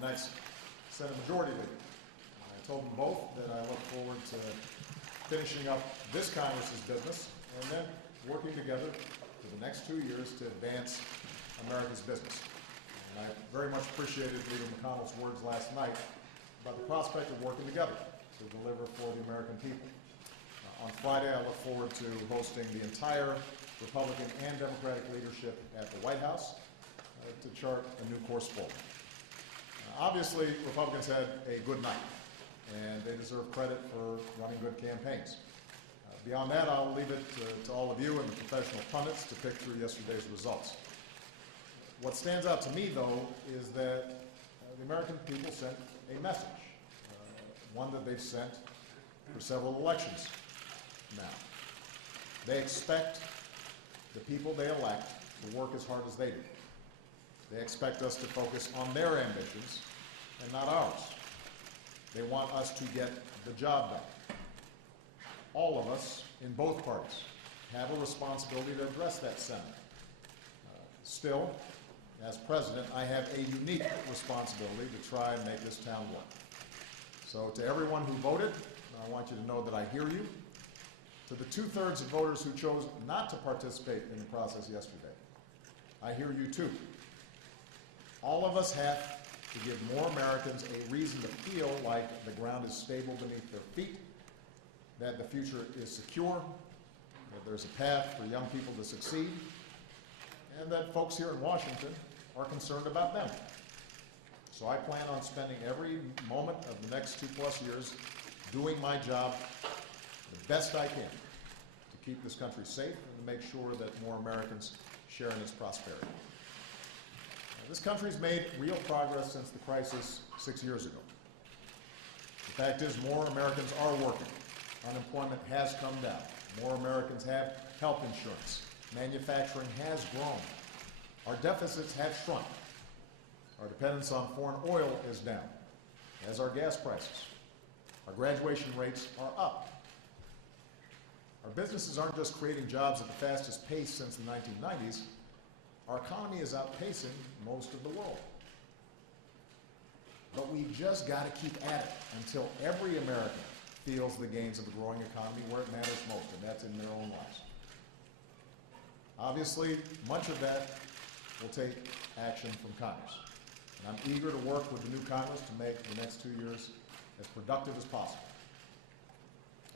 the next Senate Majority Leader. I told them both that I look forward to finishing up this Congress's business and then working together for the next 2 years to advance America's business. And I very much appreciated Leader McConnell's words last night about the prospect of working together to deliver for the American people. On Friday, I look forward to hosting the entire Republican and Democratic leadership at the White House to chart a new course forward. Obviously, Republicans had a good night, and they deserve credit for running good campaigns. Beyond that, I'll leave it to all of you and the professional pundits to pick through yesterday's results. What stands out to me, though, is that the American people sent a message, one that they've sent for several elections now. They expect the people they elect to work as hard as they do. They expect us to focus on their ambitions and not ours. They want us to get the job done. All of us in both parties have a responsibility to address that sentiment. Still, as president, I have a unique responsibility to try and make this town work. So to everyone who voted, I want you to know that I hear you. To the 2/3 of voters who chose not to participate in the process yesterday, I hear you too. All of us have to give more Americans a reason to feel like the ground is stable beneath their feet, that the future is secure, that there's a path for young people to succeed, and that folks here in Washington are concerned about them. So I plan on spending every moment of the next 2+ years doing my job the best I can to keep this country safe and to make sure that more Americans share in its prosperity. This country's made real progress since the crisis 6 years ago. The fact is, more Americans are working. Unemployment has come down. More Americans have health insurance. Manufacturing has grown. Our deficits have shrunk. Our dependence on foreign oil is down, as are gas prices. Our graduation rates are up. Our businesses aren't just creating jobs at the fastest pace since the 1990s. Our economy is outpacing most of the world. But we've just got to keep at it until every American feels the gains of a growing economy where it matters most, and that's in their own lives. Obviously, much of that will take action from Congress. And I'm eager to work with the new Congress to make the next 2 years as productive as possible.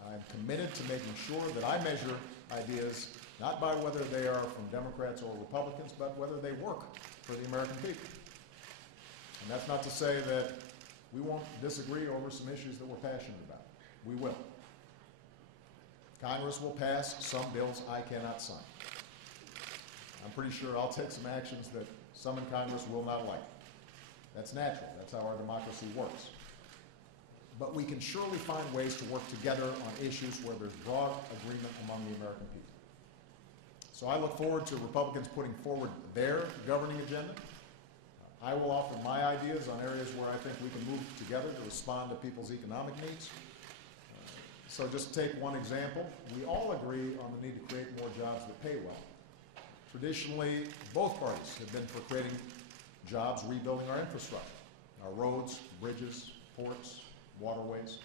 I'm committed to making sure that I measure ideas not by whether they are from Democrats or Republicans, but whether they work for the American people. And that's not to say that we won't disagree over some issues that we're passionate about. We will. Congress will pass some bills I cannot sign. I'm pretty sure I'll take some actions that some in Congress will not like. That's natural. That's how our democracy works. But we can surely find ways to work together on issues where there's broad agreement among the American people. So I look forward to Republicans putting forward their governing agenda. I will offer my ideas on areas where I think we can move together to respond to people's economic needs. So just to take one example, we all agree on the need to create more jobs that pay well. Traditionally, both parties have been for creating jobs rebuilding our infrastructure, our roads, bridges, ports, waterways.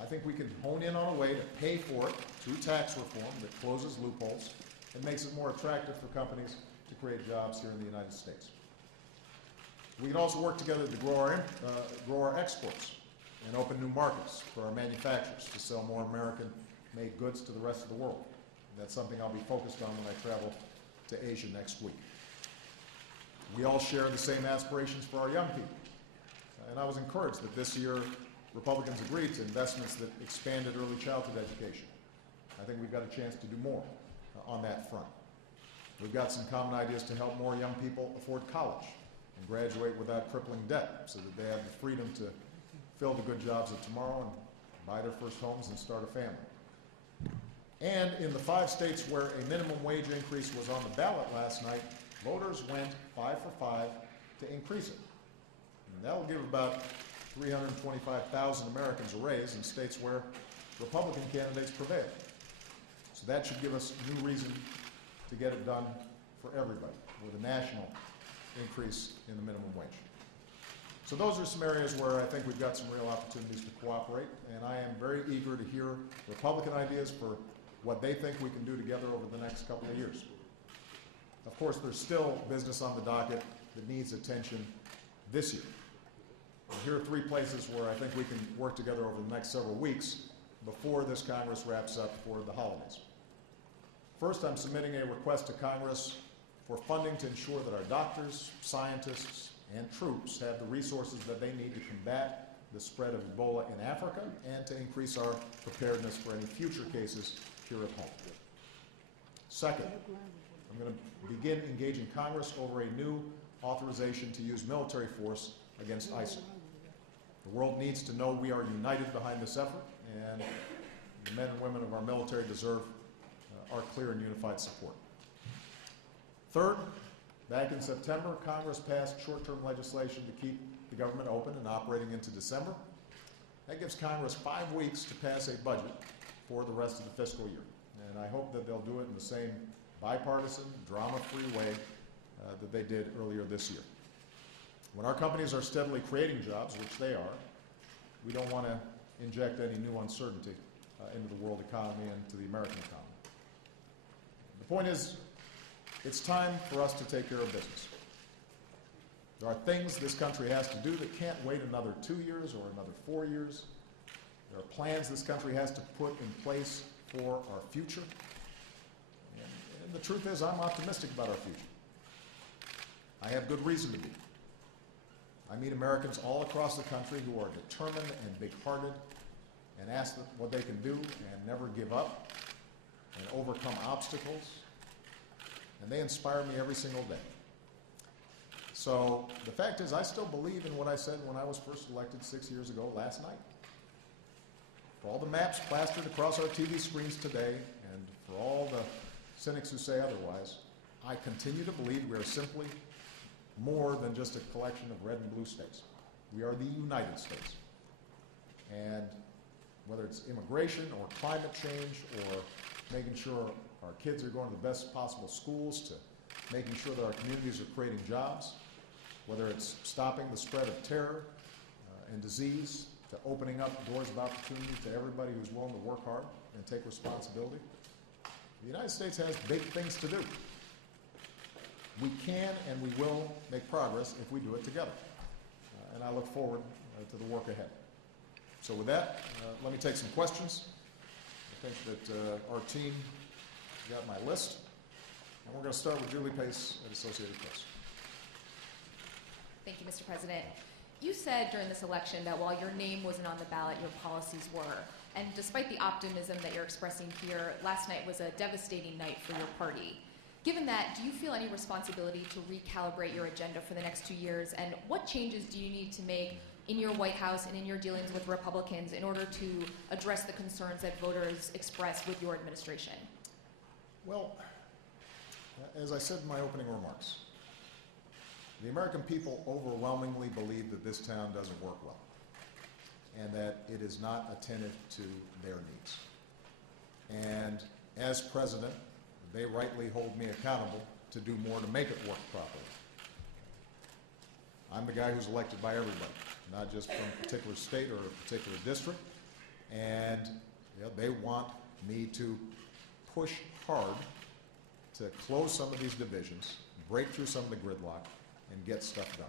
I think we can hone in on a way to pay for it through tax reform that closes loopholes and makes it more attractive for companies to create jobs here in the United States. We can also work together to grow our exports and open new markets for our manufacturers to sell more American-made goods to the rest of the world. And that's something I'll be focused on when I travel to Asia next week. We all share the same aspirations for our young people. And I was encouraged that this year Republicans agreed to investments that expanded early childhood education. I think we've got a chance to do more on that front. We've got some common ideas to help more young people afford college and graduate without crippling debt so that they have the freedom to fill the good jobs of tomorrow and buy their first homes and start a family. And in the 5 states where a minimum wage increase was on the ballot last night, voters went 5 for 5 to increase it. And that will give about 325,000 Americans a raise in states where Republican candidates prevail. So that should give us new reason to get it done for everybody with a national increase in the minimum wage. So those are some areas where I think we've got some real opportunities to cooperate, and I am very eager to hear Republican ideas for what they think we can do together over the next couple of years. Of course, there's still business on the docket that needs attention this year. And here are 3 places where I think we can work together over the next several weeks before this Congress wraps up for the holidays. First, I'm submitting a request to Congress for funding to ensure that our doctors, scientists, and troops have the resources that they need to combat the spread of Ebola in Africa and to increase our preparedness for any future cases here at home. Second, I'm going to begin engaging Congress over a new authorization to use military force against ISIL. The world needs to know we are united behind this effort, and the men and women of our military deserve our clear and unified support. Third, back in September, Congress passed short-term legislation to keep the government open and operating into December. That gives Congress 5 weeks to pass a budget for the rest of the fiscal year. And I hope that they'll do it in the same bipartisan, drama-free way that they did earlier this year. When our companies are steadily creating jobs, which they are, we don't want to inject any new uncertainty into the world economy and to the American economy. The point is, it's time for us to take care of business. There are things this country has to do that can't wait another 2 years or another 4 years. There are plans this country has to put in place for our future. And the truth is, I'm optimistic about our future. I have good reason to be. I meet Americans all across the country who are determined and big-hearted and ask what they can do and never give up and overcome obstacles. And they inspire me every single day. So the fact is, I still believe in what I said when I was first elected 6 years ago last night. For all the maps plastered across our TV screens today, and for all the cynics who say otherwise, I continue to believe we are simply more than just a collection of red and blue states. We are the United States. And whether it's immigration or climate change or making sure our kids are going to the best possible schools, to making sure that our communities are creating jobs, whether it's stopping the spread of terror and disease, to opening up doors of opportunity to everybody who's willing to work hard and take responsibility. The United States has big things to do. We can and we will make progress if we do it together. And I look forward to the work ahead. So with that, let me take some questions. I think that our team got my list. And we're going to start with Julie Pace at Associated Press. Thank you, Mr. President. You said during this election that while your name wasn't on the ballot, your policies were. And despite the optimism that you're expressing here, last night was a devastating night for your party. Given that, do you feel any responsibility to recalibrate your agenda for the next 2 years? And what changes do you need to make in your White House and in your dealings with Republicans in order to address the concerns that voters express with your administration? Well, as I said in my opening remarks, the American people overwhelmingly believe that this town doesn't work well and that it is not attentive to their needs. And as president, they rightly hold me accountable to do more to make it work properly. I'm the guy who's elected by everybody, not just from a particular state or a particular district. And they want me to push hard to close some of these divisions, break through some of the gridlock, and get stuff done.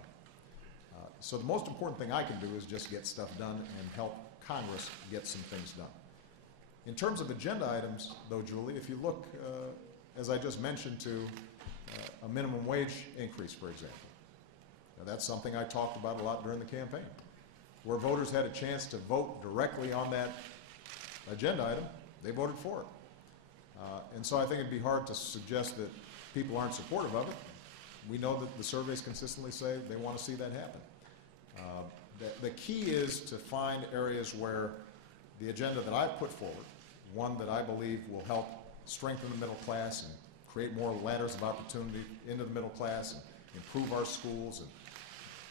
So the most important thing I can do is just get stuff done and help Congress get some things done. In terms of agenda items, though, Julie, if you look, as I just mentioned, to a minimum wage increase, for example. Now, that's something I talked about a lot during the campaign. Where voters had a chance to vote directly on that agenda item, they voted for it. And so I think it'd be hard to suggest that people aren't supportive of it. We know that the surveys consistently say they want to see that happen. The key is to find areas where the agenda that I've put forward, one that I believe will help strengthen the middle class and create more ladders of opportunity into the middle class and improve our schools and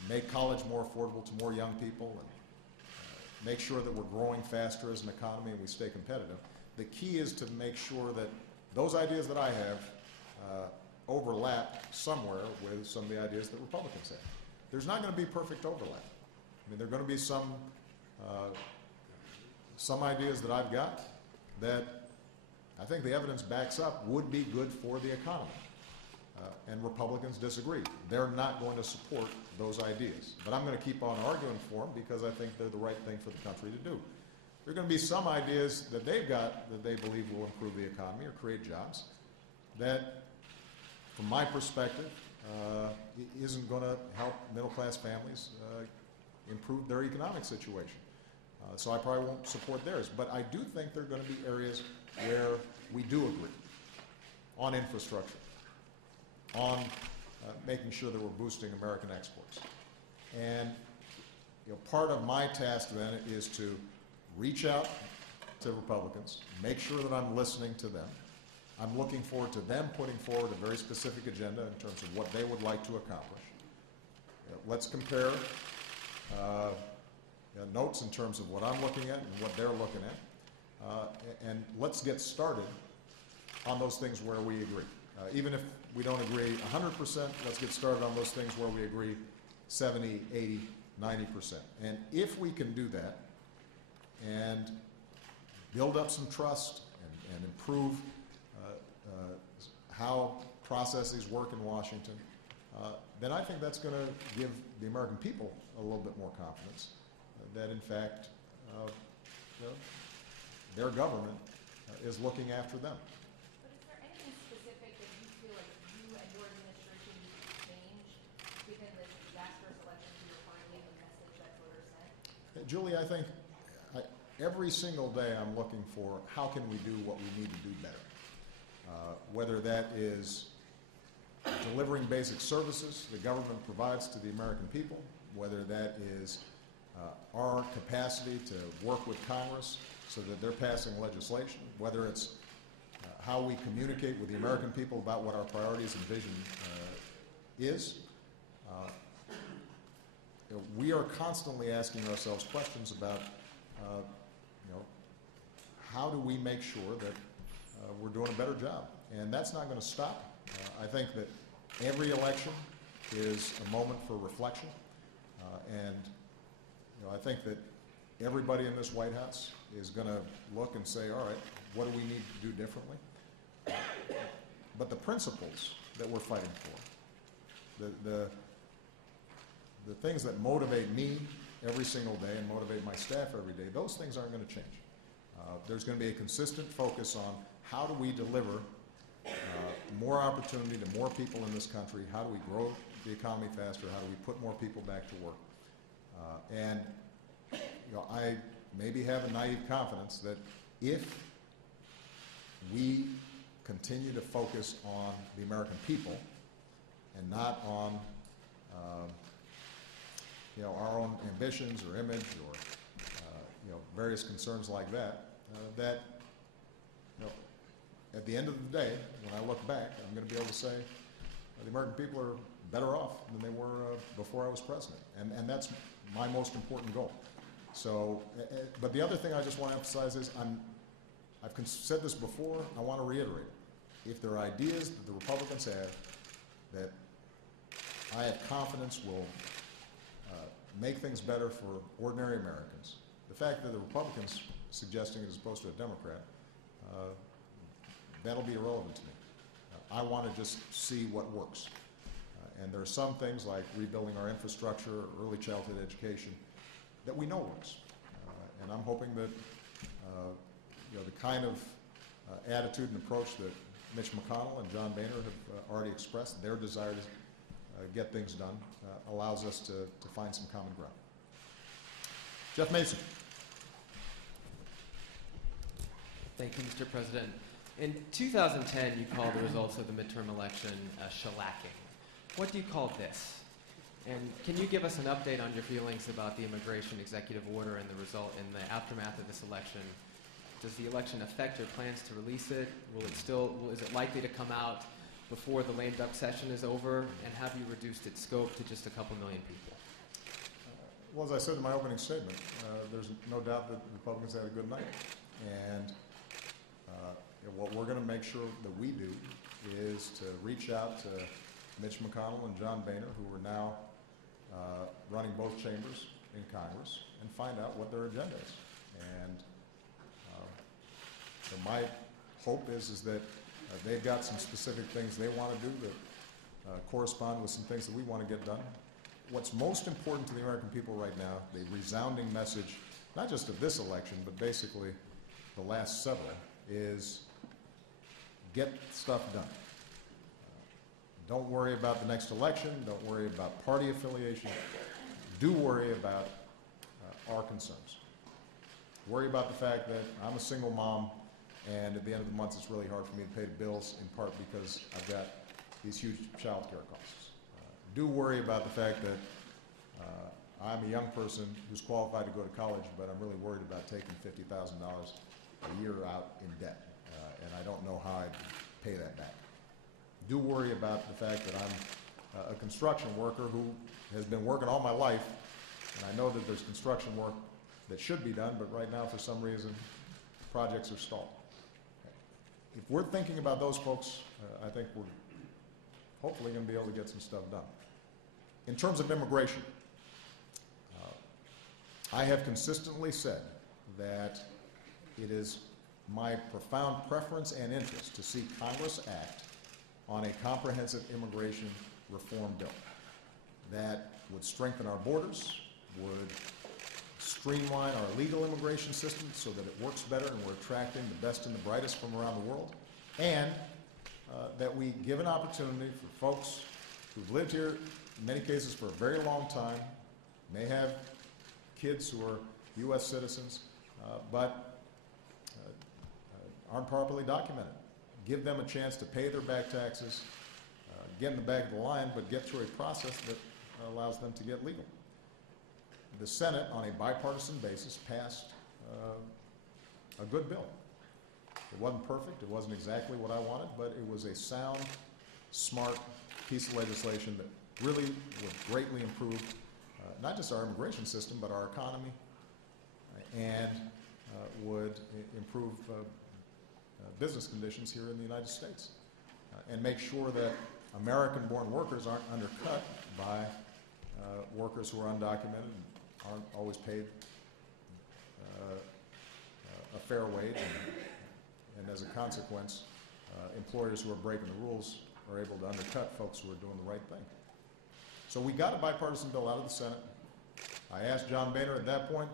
make college more affordable to more young people and make sure that we're growing faster as an economy and we stay competitive. The key is to make sure that those ideas that I have overlap somewhere with some of the ideas that Republicans have. There's not going to be perfect overlap. I mean, there are going to be some ideas that I've got that I think the evidence backs up would be good for the economy. And Republicans disagree. They're not going to support those ideas. But I'm going to keep on arguing for them because I think they're the right thing for the country to do. There are going to be some ideas that they've got that they believe will improve the economy or create jobs that, from my perspective, isn't going to help middle-class families improve their economic situation. So I probably won't support theirs. But I do think there are going to be areas where we do agree on infrastructure, on making sure that we're boosting American exports. And part of my task then is to reach out to Republicans, make sure that I'm listening to them. I'm looking forward to them putting forward a very specific agenda in terms of what they would like to accomplish. Let's compare notes in terms of what I'm looking at and what they're looking at. And let's get started on those things where we agree. Even if we don't agree 100%, let's get started on those things where we agree 70, 80, 90%. And if we can do that and build up some trust and improve how processes work in Washington, then I think that's going to give the American people a little bit more confidence that, in fact, their government is looking after them. But is there anything specific that you feel like you and your administration need to change given this disastrous election to your party and the message that voters sent? Julie, I think every single day I'm looking for how can we do what we need to do better. Whether that is delivering basic services the government provides to the American people, whether that is our capacity to work with Congress so that they're passing legislation, whether it's how we communicate with the American people about what our priorities and vision is. We are constantly asking ourselves questions about how do we make sure that we're doing a better job. And that's not going to stop. I think that every election is a moment for reflection. And I think that everybody in this White House is going to look and say, all right, what do we need to do differently? But the principles that we're fighting for, the things that motivate me every single day and motivate my staff every day, those things aren't going to change. There's going to be a consistent focus on how do we deliver more opportunity to more people in this country, how do we grow the economy faster, how do we put more people back to work. And I maybe have a naive confidence that if we continue to focus on the American people and not on our own ambitions or image or various concerns like that, that at the end of the day, when I look back, I'm going to be able to say the American people are better off than they were before I was president, and that's my most important goal. So, but the other thing I just want to emphasize is I've said this before, I want to reiterate. If there are ideas that the Republicans have that I have confidence will make things better for ordinary Americans, the fact that the Republicans suggesting it as opposed to a Democrat, that'll be irrelevant to me. I want to just see what works. And there are some things like rebuilding our infrastructure, early childhood education, that we know works. And I'm hoping that the kind of attitude and approach that Mitch McConnell and John Boehner have already expressed, their desire to get things done, allows us to find some common ground. Jeff Mason. Thank you, Mr. President. In 2010, you called the results of the midterm election shellacking. What do you call this? And can you give us an update on your feelings about the immigration executive order and the result in the aftermath of this election? Does the election affect your plans to release it? Is it likely to come out before the lame duck session is over? And have you reduced its scope to just a couple million people? Well, as I said in my opening statement, there's no doubt that Republicans had a good night. And what we're going to make sure that we do is to reach out to Mitch McConnell and John Boehner, who are now running both chambers, in Congress and find out what their agenda is. And so my hope is that they've got some specific things they want to do that correspond with some things that we want to get done. What's most important to the American people right now, the resounding message, not just of this election, but basically the last several, is get stuff done. Don't worry about the next election. Don't worry about party affiliation. Do worry about our concerns. Worry about the fact that I'm a single mom, and at the end of the month it's really hard for me to pay the bills, in part because I've got these huge child care costs. Do worry about the fact that I'm a young person who's qualified to go to college, but I'm really worried about taking $50,000 a year out in debt, and I don't know how I'd pay that back. Do worry about the fact that I'm a construction worker who has been working all my life, and I know that there's construction work that should be done, but right now for some reason projects are stalled. If we're thinking about those folks, I think we're hopefully going to be able to get some stuff done. In terms of immigration, I have consistently said that it is my profound preference and interest to see Congress act on a comprehensive immigration reform bill that would strengthen our borders, would streamline our legal immigration system so that it works better and we're attracting the best and the brightest from around the world, and that we give an opportunity for folks who've lived here, in many cases for a very long time, may have kids who are U.S. citizens, but aren't properly documented. Give them a chance to pay their back taxes, get in the back of the line, but get through a process that allows them to get legal. The Senate, on a bipartisan basis, passed a good bill. It wasn't perfect, it wasn't exactly what I wanted, but it was a sound, smart piece of legislation that really would greatly improve not just our immigration system, but our economy, and would improve business conditions here in the United States, and make sure that American-born workers aren't undercut by workers who are undocumented and aren't always paid a fair wage, and as a consequence, employers who are breaking the rules are able to undercut folks who are doing the right thing. So we got a bipartisan bill out of the Senate. I asked John Boehner at that point,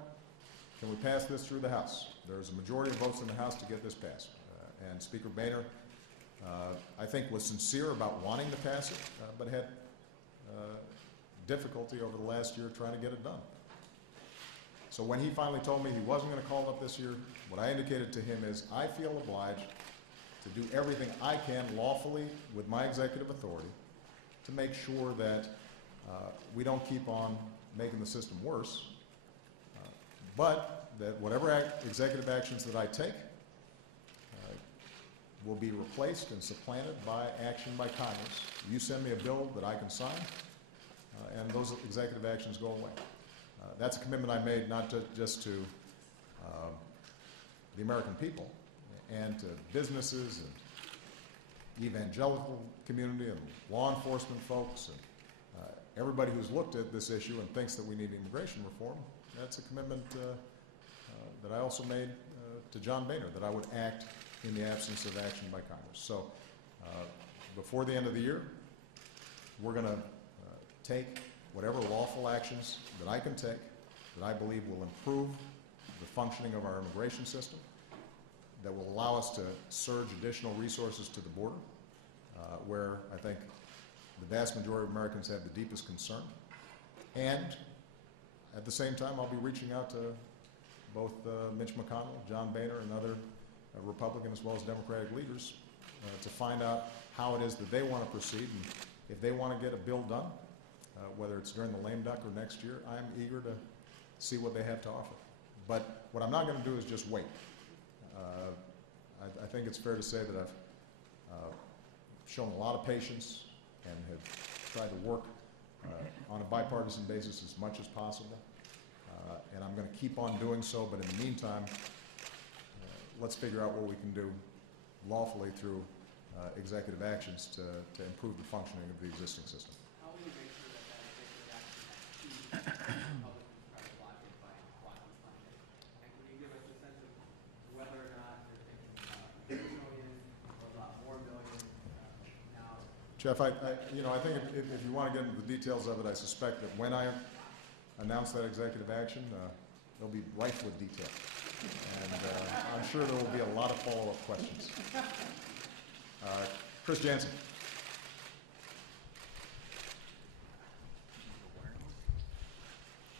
can we pass this through the House? There's a majority of votes in the House to get this passed. And Speaker Boehner, I think, was sincere about wanting to pass it, but had difficulty over the last year trying to get it done. So when he finally told me he wasn't going to call it up this year, what I indicated to him is I feel obliged to do everything I can lawfully with my executive authority to make sure that we don't keep on making the system worse, but that whatever executive actions that I take will be replaced and supplanted by action by Congress. You send me a bill that I can sign, and those executive actions go away. That's a commitment I made not just to the American people and to businesses and evangelical community and law enforcement folks and everybody who's looked at this issue and thinks that we need immigration reform. That's a commitment that I also made to John Boehner, that I would act in the absence of action by Congress. So before the end of the year, we're going to take whatever lawful actions that I can take that I believe will improve the functioning of our immigration system, that will allow us to surge additional resources to the border, where I think the vast majority of Americans have the deepest concern. And at the same time, I'll be reaching out to both Mitch McConnell, John Boehner, and other Republican as well as Democratic leaders to find out how it is that they want to proceed. And if they want to get a bill done, whether it's during the lame duck or next year, I'm eager to see what they have to offer. But what I'm not going to do is just wait. I think it's fair to say that I've shown a lot of patience and have tried to work on a bipartisan basis as much as possible. And I'm going to keep on doing so, but in the meantime, let's figure out what we can do lawfully through executive actions to improve the functioning of the existing system. How will you make sure that that executive action has key public and private Jeff, I think if you want to get into the details of it, I suspect that when I announce that executive action, they'll be rife with detail. And I'm sure there will be a lot of follow-up questions. Chris Jansen.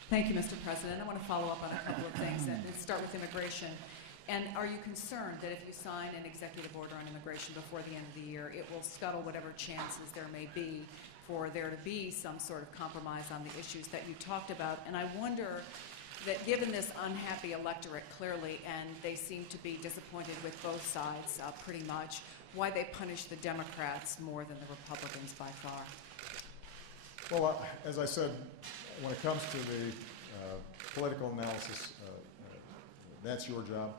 Thank you, Mr. President. I want to follow up on a couple of things and start with immigration. And are you concerned that if you sign an executive order on immigration before the end of the year, it will scuttle whatever chances there may be for there to be some sort of compromise on the issues that you talked about? And I wonder that given this unhappy electorate clearly, and they seem to be disappointed with both sides pretty much, why they punish the Democrats more than the Republicans by far? Well, as I said, when it comes to the political analysis, that's your job.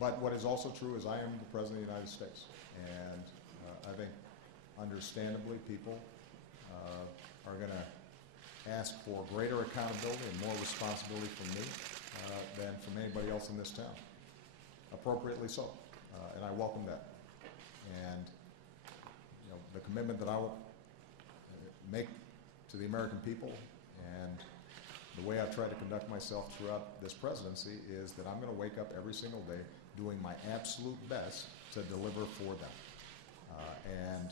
But what is also true is I am the President of the United States. And I think, understandably, people are going to ask for greater accountability and more responsibility from me than from anybody else in this town. Appropriately so. And I welcome that. And the commitment that I will make to the American people and the way I've tried to conduct myself throughout this presidency is that I'm going to wake up every single day doing my absolute best to deliver for them. And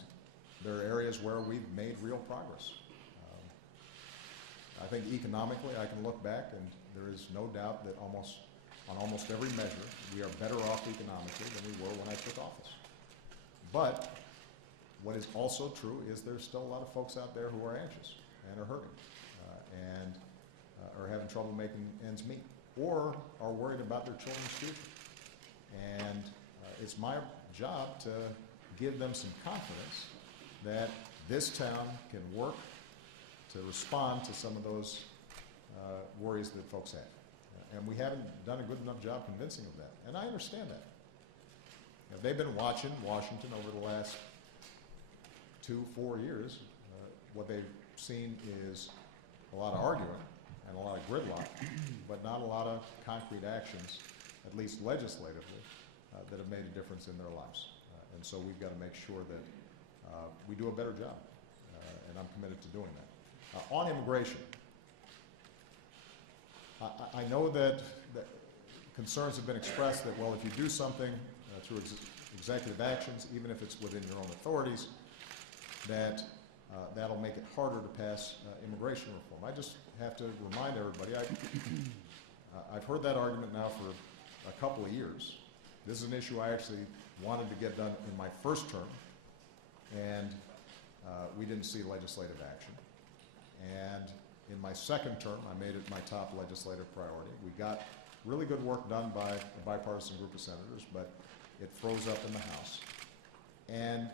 there are areas where we've made real progress. I think economically I can look back and there is no doubt that on almost every measure we are better off economically than we were when I took office. But what is also true is there's still a lot of folks out there who are anxious and are hurting and are having trouble making ends meet or are worried about their children's future. And it's my job to give them some confidence that this town can work to respond to some of those worries that folks have. And we haven't done a good enough job convincing of that. And I understand that. They've been watching Washington over the last 2-4 years. What they've seen is a lot of arguing and a lot of gridlock, but not a lot of concrete actions, at least legislatively, that have made a difference in their lives. And so we've got to make sure that we do a better job, and I'm committed to doing that. On immigration, I know that concerns have been expressed that, well, if you do something through executive actions, even if it's within your own authorities, that that'll make it harder to pass immigration reform. I just have to remind everybody, I've heard that argument now for a couple of years. This is an issue I actually wanted to get done in my first term, and we didn't see legislative action. And in my second term, I made it my top legislative priority. We got really good work done by a bipartisan group of senators, but it froze up in the House. And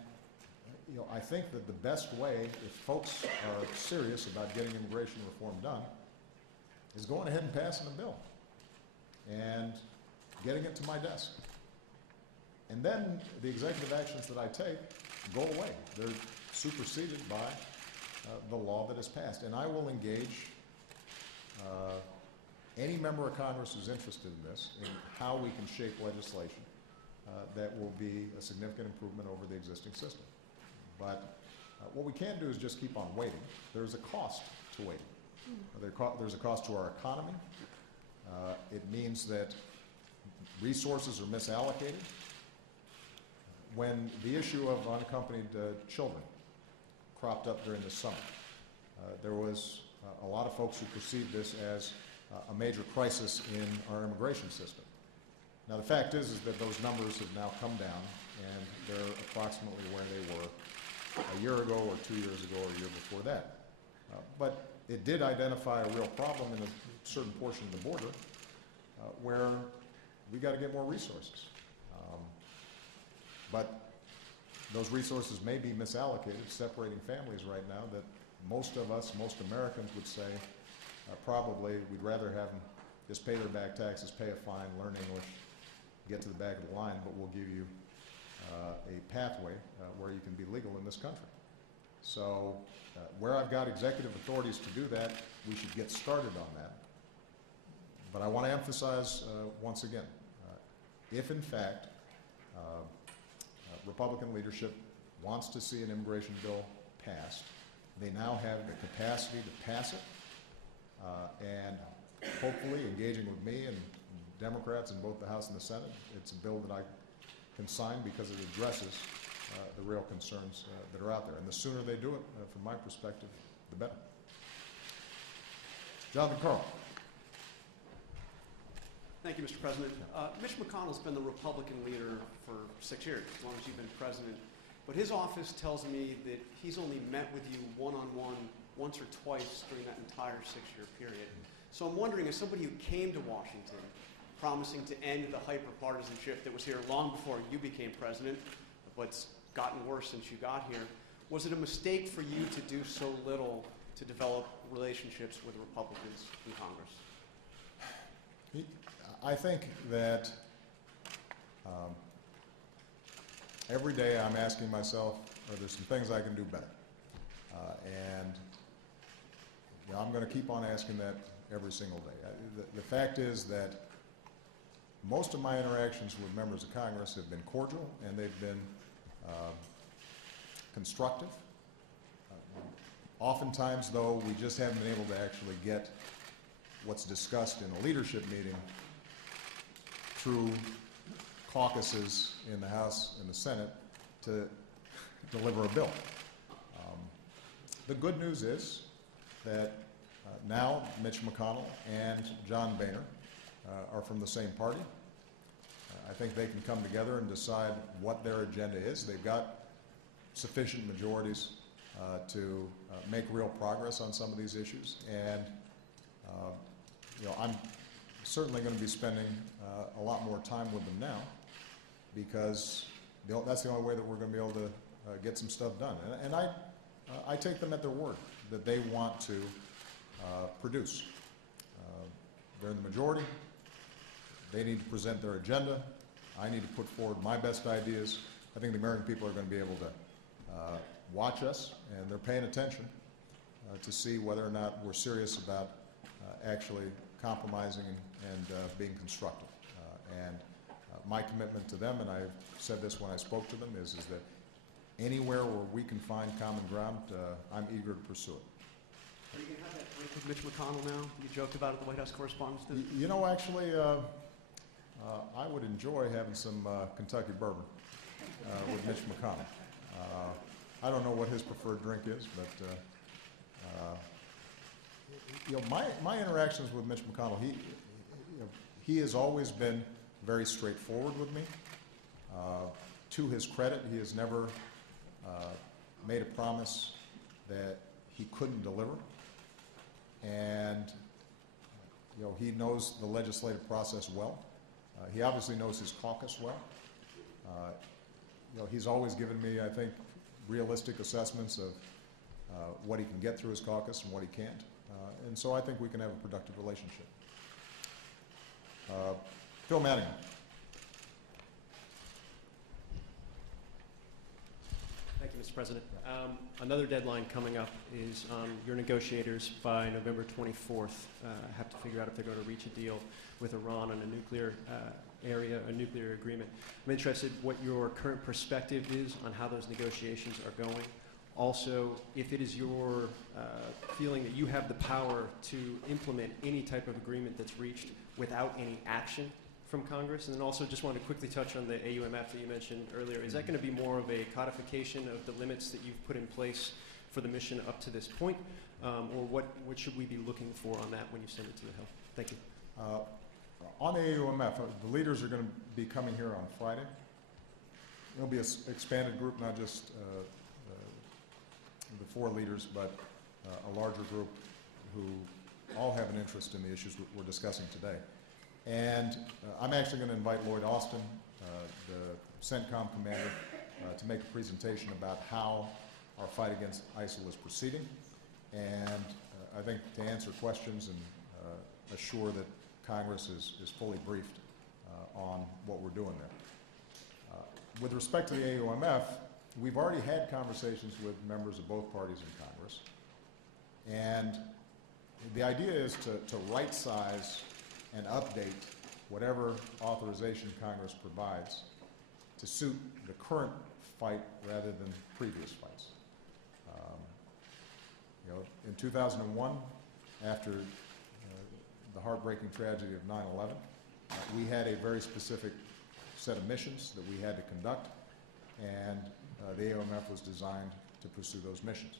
I think that the best way, if folks are serious about getting immigration reform done, is going ahead and passing a bill and getting it to my desk. And then the executive actions that I take go away. They're superseded by the law that is passed. And I will engage any member of Congress who's interested in this, in how we can shape legislation that will be a significant improvement over the existing system. But what we can't do is just keep on waiting. There's a cost to waiting. There's a cost to our economy. It means that resources are misallocated. When the issue of unaccompanied children cropped up during the summer, there was a lot of folks who perceived this as a major crisis in our immigration system. Now, the fact is that those numbers have now come down, and they're approximately where they were a year ago or 2 years ago or a year before that. But it did identify a real problem in a certain portion of the border where we got to get more resources. But those resources may be misallocated, separating families right now that most of us, most Americans would say probably we'd rather have them just pay their back taxes, pay a fine, learn English, get to the back of the line, but we'll give you a pathway where you can be legal in this country. So where I've got executive authorities to do that, we should get started on that. But I want to emphasize once again, if in fact Republican leadership wants to see an immigration bill passed. They now have the capacity to pass it, and hopefully, engaging with me and Democrats in both the House and the Senate, it's a bill that I can sign because it addresses the real concerns that are out there. And the sooner they do it, from my perspective, the better. Jonathan Carl. Thank you, Mr. President. Mitch McConnell's been the Republican leader for 6 years, as long as you've been president. But his office tells me that he's only met with you one-on-one once or twice during that entire 6-year period. So I'm wondering, as somebody who came to Washington promising to end the hyper-partisanship that was here long before you became president, but's gotten worse since you got here, was it a mistake for you to do so little to develop relationships with Republicans in Congress? I think that every day I'm asking myself, are there some things I can do better? And you know, I'm going to keep on asking that every single day. The fact is that most of my interactions with members of Congress have been cordial and they've been constructive. Oftentimes, though, we just haven't been able to actually get what's discussed in a leadership meeting through caucuses in the House and the Senate to deliver a bill. The good news is that now Mitch McConnell and John Boehner are from the same party. I think they can come together and decide what their agenda is. They've got sufficient majorities to make real progress on some of these issues, and you know, I'm certainly going to be spending a lot more time with them now, because that's the only way that we're going to be able to get some stuff done. And I take them at their word that they want to produce. They're in the majority. They need to present their agenda. I need to put forward my best ideas. I think the American people are going to be able to watch us, and they're paying attention to see whether or not we're serious about actually compromising and being constructive. And my commitment to them, and I said this when I spoke to them, is that anywhere where we can find common ground, I'm eager to pursue it. Are you going to have that drink with Mitch McConnell now? You joked about it at the White House Correspondents' Dinner. You know, actually, I would enjoy having some Kentucky bourbon with Mitch McConnell. I don't know what his preferred drink is, but you know, my interactions with Mitch McConnell, he has always been very straightforward with me. To his credit, he has never made a promise that he couldn't deliver. And you know, he knows the legislative process well. He obviously knows his caucus well. You know, he's always given me, I think, realistic assessments of what he can get through his caucus and what he can't. And so I think we can have a productive relationship. Phil Madigan. Thank you, Mr. President. Another deadline coming up is your negotiators by November 24th have to figure out if they're going to reach a deal with Iran on a nuclear a nuclear agreement. I'm interested what your current perspective is on how those negotiations are going. Also, if it is your feeling that you have the power to implement any type of agreement that's reached without any action from Congress. And then also just wanted to quickly touch on the AUMF that you mentioned earlier. Is that going to be more of a codification of the limits that you've put in place for the mission up to this point? Or what should we be looking for on that when you send it to the Hill? Thank you. On the AUMF, the leaders are going to be coming here on Friday. It'll be an expanded group, not just the 4 leaders, but a larger group who all have an interest in the issues we're discussing today. And I'm actually going to invite Lloyd Austin, the CENTCOM commander, to make a presentation about how our fight against ISIL is proceeding. And I think to answer questions and assure that Congress is fully briefed on what we're doing there. With respect to the AUMF, we've already had conversations with members of both parties in Congress. And the idea is to right-size and update whatever authorization Congress provides to suit the current fight rather than previous fights. In 2001, after the heartbreaking tragedy of 9/11, we had a very specific set of missions that we had to conduct, and the AUMF was designed to pursue those missions.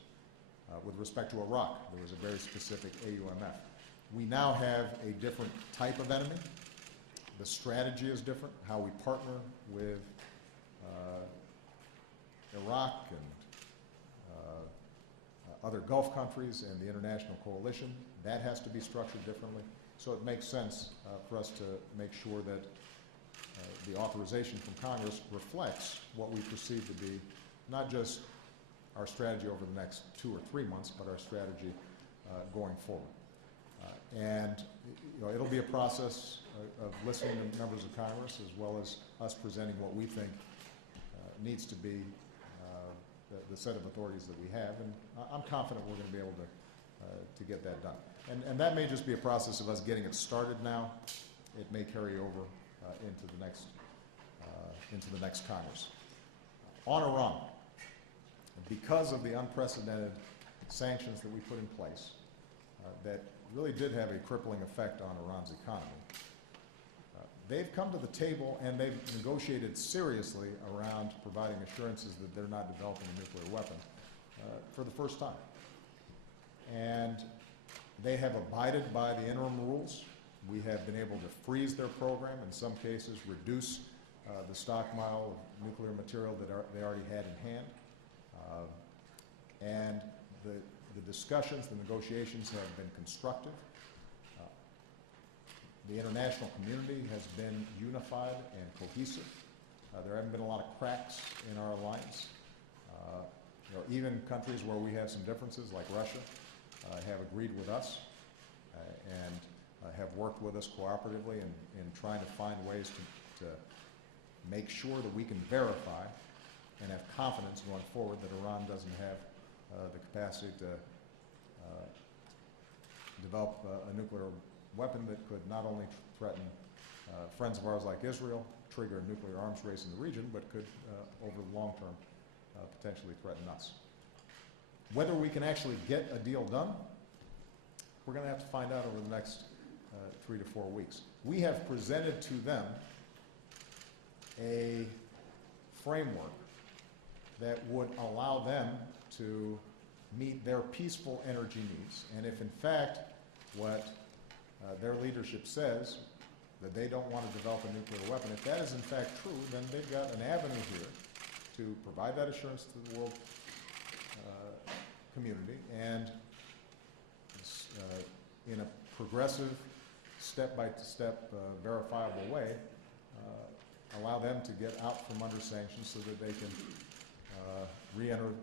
With respect to Iraq, there was a very specific AUMF. We now have a different type of enemy. The strategy is different, how we partner with Iraq and other Gulf countries and the international coalition. That has to be structured differently. So it makes sense for us to make sure that the authorization from Congress reflects what we perceive to be not just our strategy over the next 2 or 3 months, but our strategy going forward. And it'll be a process of listening to members of Congress as well as us presenting what we think needs to be the set of authorities that we have. And I'm confident we're going to be able to get that done. And that may just be a process of us getting it started now. It may carry over into the next Congress. On Iran, because of the unprecedented sanctions that we put in place that really did have a crippling effect on Iran's economy, they've come to the table and they've negotiated seriously around providing assurances that they're not developing a nuclear weapon for the first time. And they have abided by the interim rules. We have been able to freeze their program, in some cases reduce the stockpile of nuclear material that they already had in hand. And the discussions, the negotiations have been constructive. The international community has been unified and cohesive. There haven't been a lot of cracks in our alliance. Even countries where we have some differences, like Russia, have agreed with us and have worked with us cooperatively in trying to find ways to make sure that we can verify and have confidence going forward that Iran doesn't have the capacity to develop a nuclear weapon that could not only threaten friends of ours like Israel, trigger a nuclear arms race in the region, but could, over the long term, potentially threaten us. Whether we can actually get a deal done, we're going to have to find out over the next 3 to 4 weeks. We have presented to them a framework that would allow them to meet their peaceful energy needs. And if in fact what their leadership says, that they don't want to develop a nuclear weapon, if that is in fact true, then they've got an avenue here to provide that assurance to the world community and in a progressive, step-by-step, verifiable way, allow them to get out from under sanctions so that they can re-enter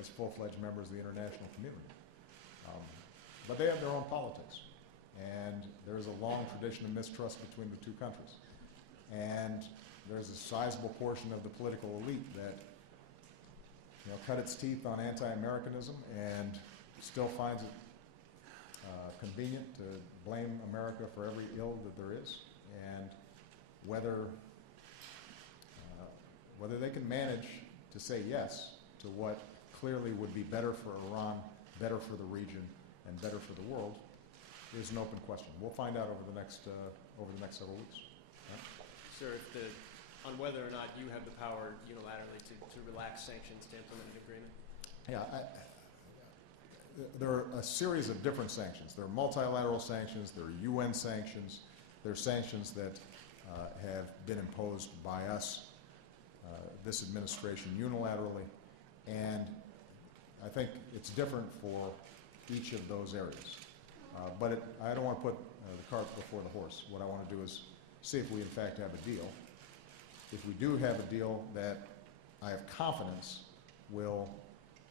as full-fledged members of the international community. But they have their own politics, and there's a long tradition of mistrust between the two countries. And there's a sizable portion of the political elite that cut its teeth on anti-Americanism and still finds it convenient to blame America for every ill that there is, and whether they can manage to say yes to what clearly would be better for Iran, better for the region, and better for the world is an open question. We'll find out over the next several weeks. Sir, on whether or not you have the power unilaterally to relax sanctions to implement an agreement? Yeah, there are a series of different sanctions. There are multilateral sanctions, there are UN sanctions, there are sanctions that have been imposed by us, this administration, unilaterally, and I think it's different for each of those areas. But I don't want to put the cart before the horse. What I want to do is see if we in fact have a deal. If we do have a deal that I have confidence will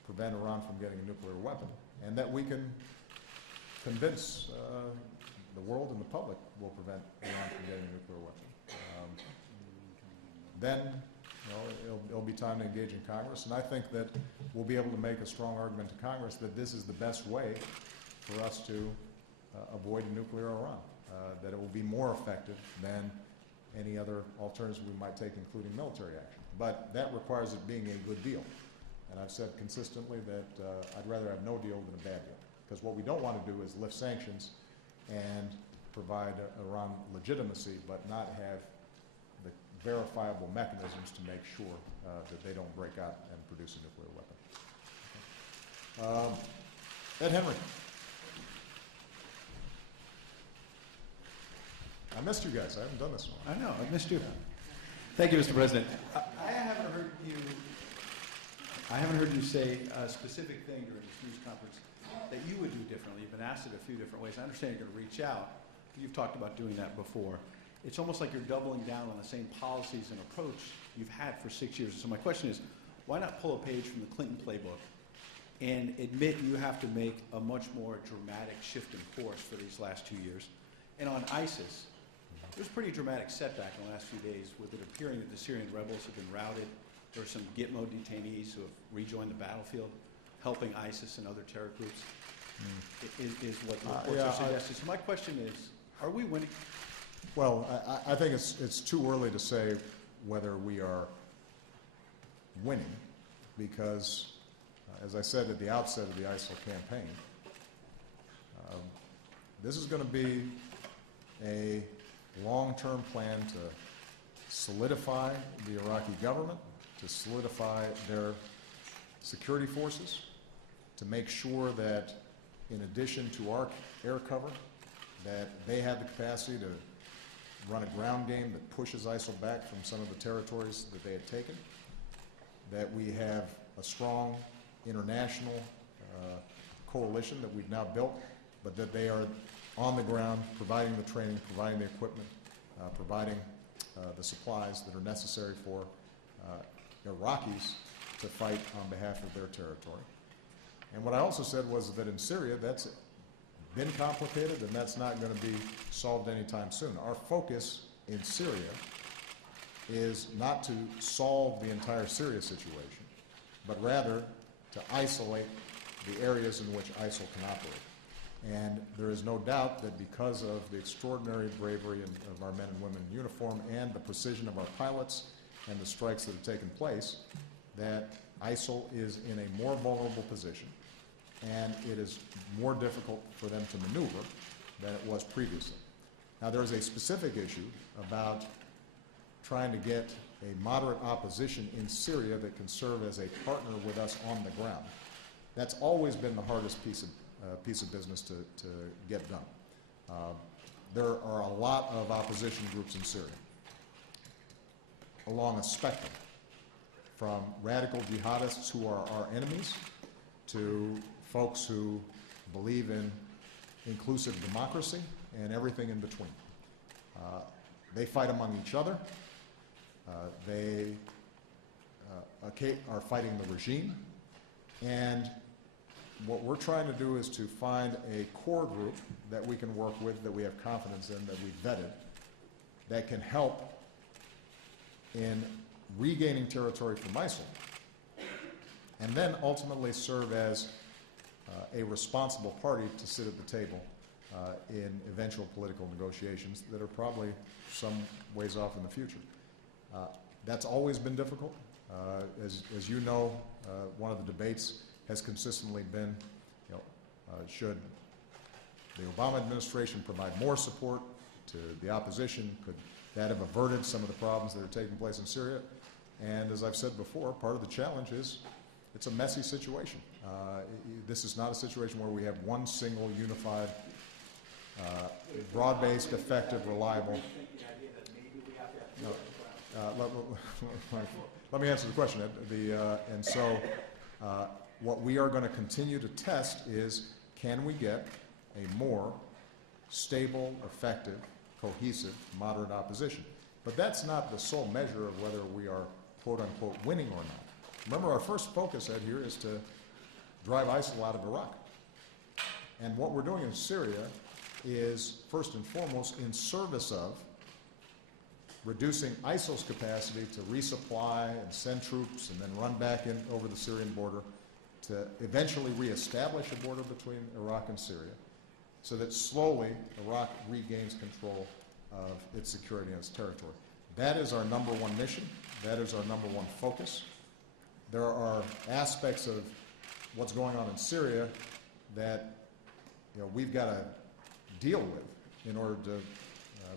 prevent Iran from getting a nuclear weapon, and that we can convince the world and the public will prevent Iran from getting a nuclear weapon, then it'll be time to engage in Congress. And I think that we'll be able to make a strong argument to Congress that this is the best way for us to avoid a nuclear Iran, that it will be more effective than any other alternatives we might take, including military action. but that requires it being a good deal. And I've said consistently that I'd rather have no deal than a bad deal, because what we don't want to do is lift sanctions and provide Iran legitimacy, but not have the verifiable mechanisms to make sure that they don't break out and produce a nuclear weapon. Okay. Ed Henry. I missed you guys. I haven't done this one. I know. I missed you. Thank you, Mr. President. I haven't heard you say a specific thing during this news conference that you would do differently. You've been asked it a few different ways. I understand you're going to reach out. You've talked about doing that before. It's almost like you're doubling down on the same policies and approach you've had for 6 years. So my question is, why not pull a page from the Clinton playbook and admit you have to make a much more dramatic shift in course for these last 2 years? And on ISIS, there's a pretty dramatic setback in the last few days with it appearing that the Syrian rebels have been routed. There are some Gitmo detainees who have rejoined the battlefield, helping ISIS and other terror groups, is what the reports are suggesting. So my question is, are we winning? Well, I think it's too early to say whether we are winning, because, as I said at the outset of the ISIL campaign, this is going to be a long-term plan to solidify the Iraqi government, to solidify their security forces, to make sure that in addition to our air cover, that they have the capacity to run a ground game that pushes ISIL back from some of the territories that they had taken, that we have a strong international coalition that we've now built, but that they are on the ground, providing the training, providing the equipment, providing the supplies that are necessary for Iraqis to fight on behalf of their territory. And what I also said was that in Syria, that's been complicated, and that's not going to be solved anytime soon. Our focus in Syria is not to solve the entire Syria situation, but rather to isolate the areas in which ISIL can operate. And there is no doubt that because of the extraordinary bravery of our men and women in uniform and the precision of our pilots and the strikes that have taken place, that ISIL is in a more vulnerable position, and it is more difficult for them to maneuver than it was previously. Now, there is a specific issue about trying to get a moderate opposition in Syria that can serve as a partner with us on the ground. That's always been the hardest piece of business to get done. There are a lot of opposition groups in Syria along a spectrum, from radical jihadists who are our enemies to folks who believe in inclusive democracy and everything in between. They fight among each other. They are fighting the regime. And what we're trying to do is to find a core group that we can work with, that we have confidence in, that we've vetted, that can help in regaining territory from ISIL, and then ultimately serve as a responsible party to sit at the table in eventual political negotiations that are probably some ways off in the future. That's always been difficult. As you know, one of the debates has consistently been, should the Obama administration provide more support to the opposition? Could that have averted some of the problems that are taking place in Syria? And as I've said before, part of the challenge is it's a messy situation. This is not a situation where we have one single, unified, broad-based, effective, reliable. No, let me answer the question, Ed. And so what we are going to continue to test is, can we get a more stable, effective, cohesive, moderate opposition? But that's not the sole measure of whether we are, quote-unquote, winning or not. Remember, our first focus, Ed, here is to drive ISIL out of Iraq. And what we're doing in Syria is, first and foremost, in service of reducing ISIL's capacity to resupply and send troops and then run back in over the Syrian border to eventually reestablish a border between Iraq and Syria, so that slowly Iraq regains control of its security and its territory. That is our number one mission. That is our number one focus. There are aspects of what's going on in Syria that we've got to deal with in order to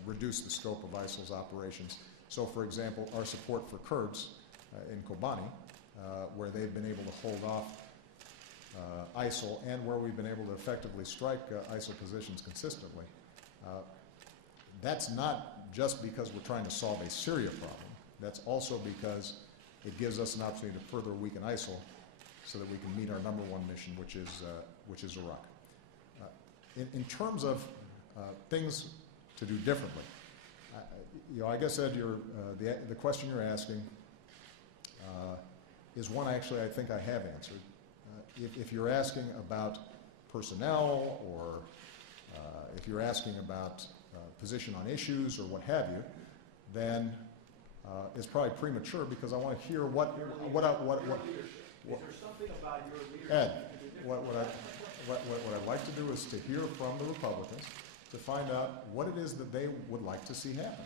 reduce the scope of ISIL's operations. So, for example, our support for Kurds in Kobani, where they've been able to hold off ISIL and where we've been able to effectively strike ISIL positions consistently. That's not just because we're trying to solve a Syria problem. That's also because it gives us an opportunity to further weaken ISIL so that we can meet our number one mission, which is Iraq. In terms of things to do differently, I guess, Ed, the question you're asking is one actually I think I have answered. If you're asking about personnel or if you're asking about position on issues or what have you, then it's probably premature because I want to hear what Is there something about your leadership? Ed, what I'd like to do is to hear from the Republicans to find out what it is that they would like to see happen.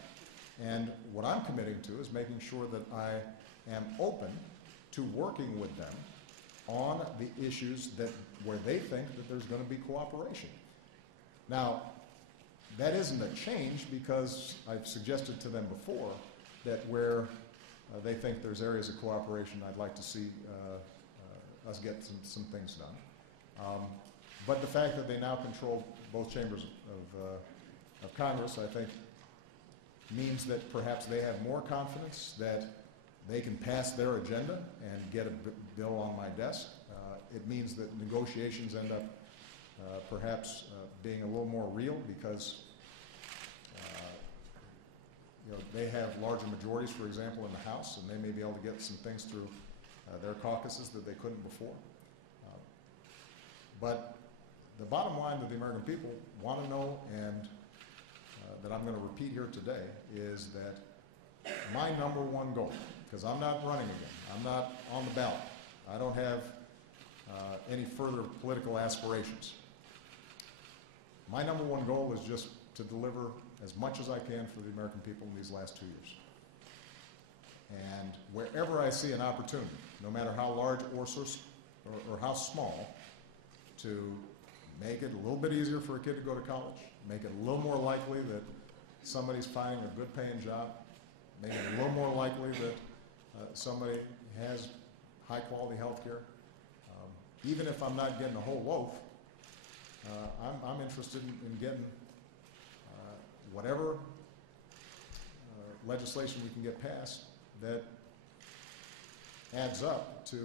And what I'm committing to is making sure that I am open to working with them on the issues where they think that there's going to be cooperation. Now, that isn't a change because I've suggested to them before that where they think there's areas of cooperation, I'd like to see us get some things done. But the fact that they now control both chambers of Congress, I think, means that perhaps they have more confidence that they can pass their agenda and get a bill on my desk. It means that negotiations end up perhaps being a little more real because they have larger majorities, for example, in the House, and they may be able to get some things through their caucuses that they couldn't before. But the bottom line that the American people want to know, and that I'm going to repeat here today, is that my number one goal, because I'm not running again, I'm not on the ballot, I don't have any further political aspirations. My number one goal is just to deliver as much as I can for the American people in these last 2 years. And wherever I see an opportunity, no matter how large or how small, to make it a little bit easier for a kid to go to college, make it a little more likely that somebody's finding a good paying job, make it a little more likely that somebody has high quality health care. Even if I'm not getting a whole loaf, I'm interested in getting whatever legislation we can get passed that adds up to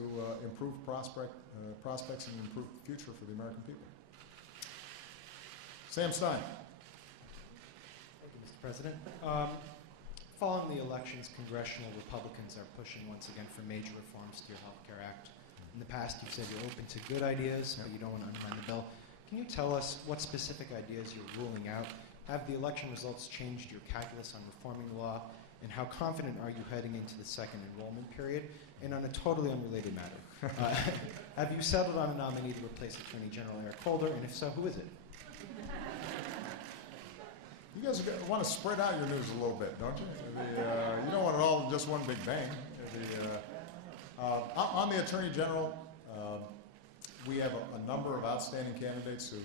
improve prospects and improve future for the American people. Sam Stein. Thank you, Mr. President. Following the elections, congressional Republicans are pushing once again for major reforms to your Health Care Act. In the past, you've said you're open to good ideas, but you don't want to undermine the bill. Can you tell us what specific ideas you're ruling out? Have the election results changed your calculus on reforming the law? And how confident are you heading into the second enrollment period? And on a totally unrelated matter, have you settled on a nominee to replace Attorney General Eric Holder? And if so, who is it? You guys want to spread out your news a little bit, don't you? You don't want it all just one big bang. On the Attorney General, we have a number of outstanding candidates who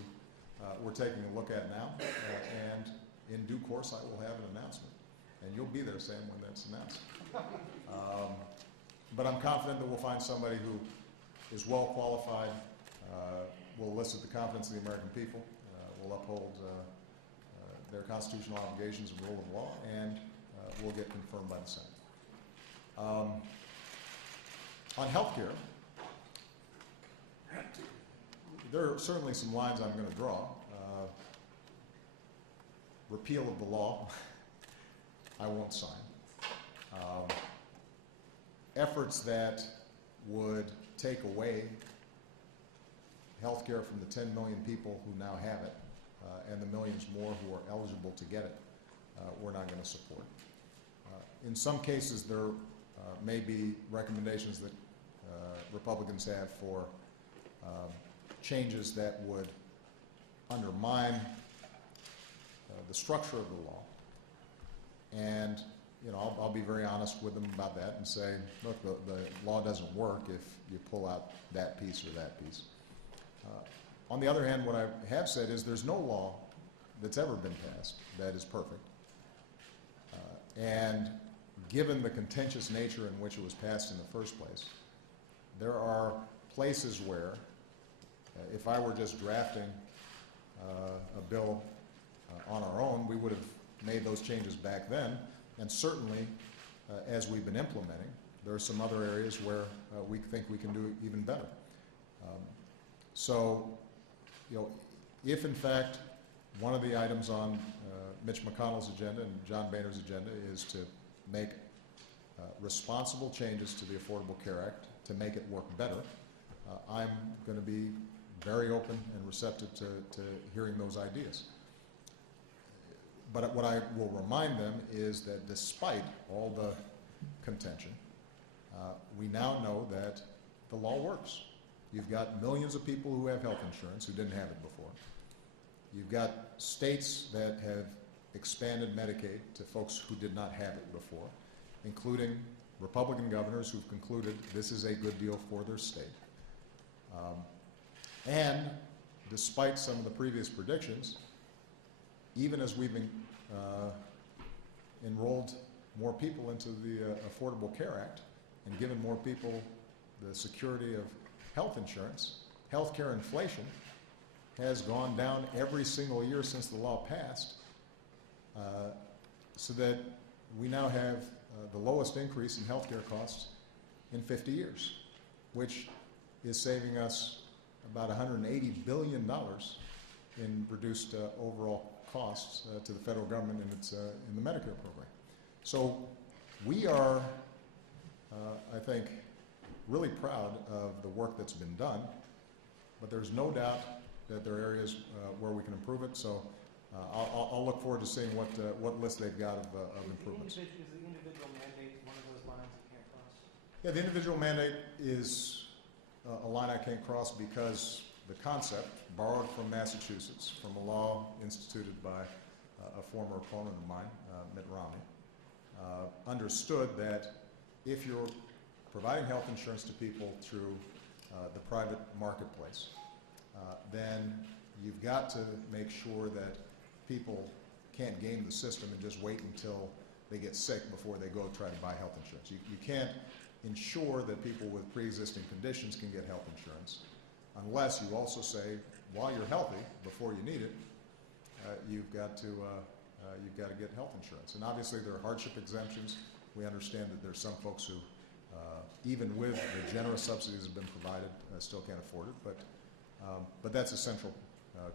we're taking a look at now, and in due course I will have an announcement. And you'll be there, Sam, when that's announced. But I'm confident that we'll find somebody who is well qualified, will elicit the confidence of the American people, will uphold their constitutional obligations and rule of law, and will get confirmed by the Senate. On health care, there are certainly some lines I'm going to draw. Repeal of the law, I won't sign. Efforts that would take away health care from the 10 million people who now have it, and the millions more who are eligible to get it, we're not going to support. In some cases, there may be recommendations that Republicans have for changes that would undermine the structure of the law. And I'll be very honest with them about that and say, look, the law doesn't work if you pull out that piece or that piece. On the other hand, what I have said is there's no law that's ever been passed that is perfect. And given the contentious nature in which it was passed in the first place, there are places where, if I were just drafting a bill on our own, we would have made those changes back then. And certainly, as we've been implementing, there are some other areas where we think we can do even better. So, if in fact one of the items on Mitch McConnell's agenda and John Boehner's agenda is to make responsible changes to the Affordable Care Act to make it work better, I'm going to be very open and receptive to hearing those ideas. But what I will remind them is that despite all the contention, we now know that the law works. You've got millions of people who have health insurance who didn't have it before. You've got states that have expanded Medicaid to folks who did not have it before, including Republican governors who've concluded this is a good deal for their state. And despite some of the previous predictions, even as we've enrolled more people into the Affordable Care Act and given more people the security of health insurance, healthcare inflation has gone down every single year since the law passed, so that we now have the lowest increase in healthcare costs in 50 years, which is saving us about $180 billion in reduced overall costs to the federal government in the Medicare program. So we are, I think, really proud of the work that's been done, but there's no doubt that there are areas where we can improve it. So I'll look forward to seeing what list they've got of improvements. Is the individual mandate one of those lines you can't cross? Yeah, the individual mandate is a line I can't cross because the concept, borrowed from Massachusetts, from a law instituted by a former opponent of mine, Mitt Romney, understood that if you're providing health insurance to people through the private marketplace, then you've got to make sure that people can't game the system and just wait until they get sick before they go try to buy health insurance. You can't ensure that people with pre-existing conditions can get health insurance unless you also say, while you're healthy, before you need it, you've got to get health insurance. And obviously there are hardship exemptions. We understand that there's some folks who, even with the generous subsidies that have been provided, still can't afford it. But that's a central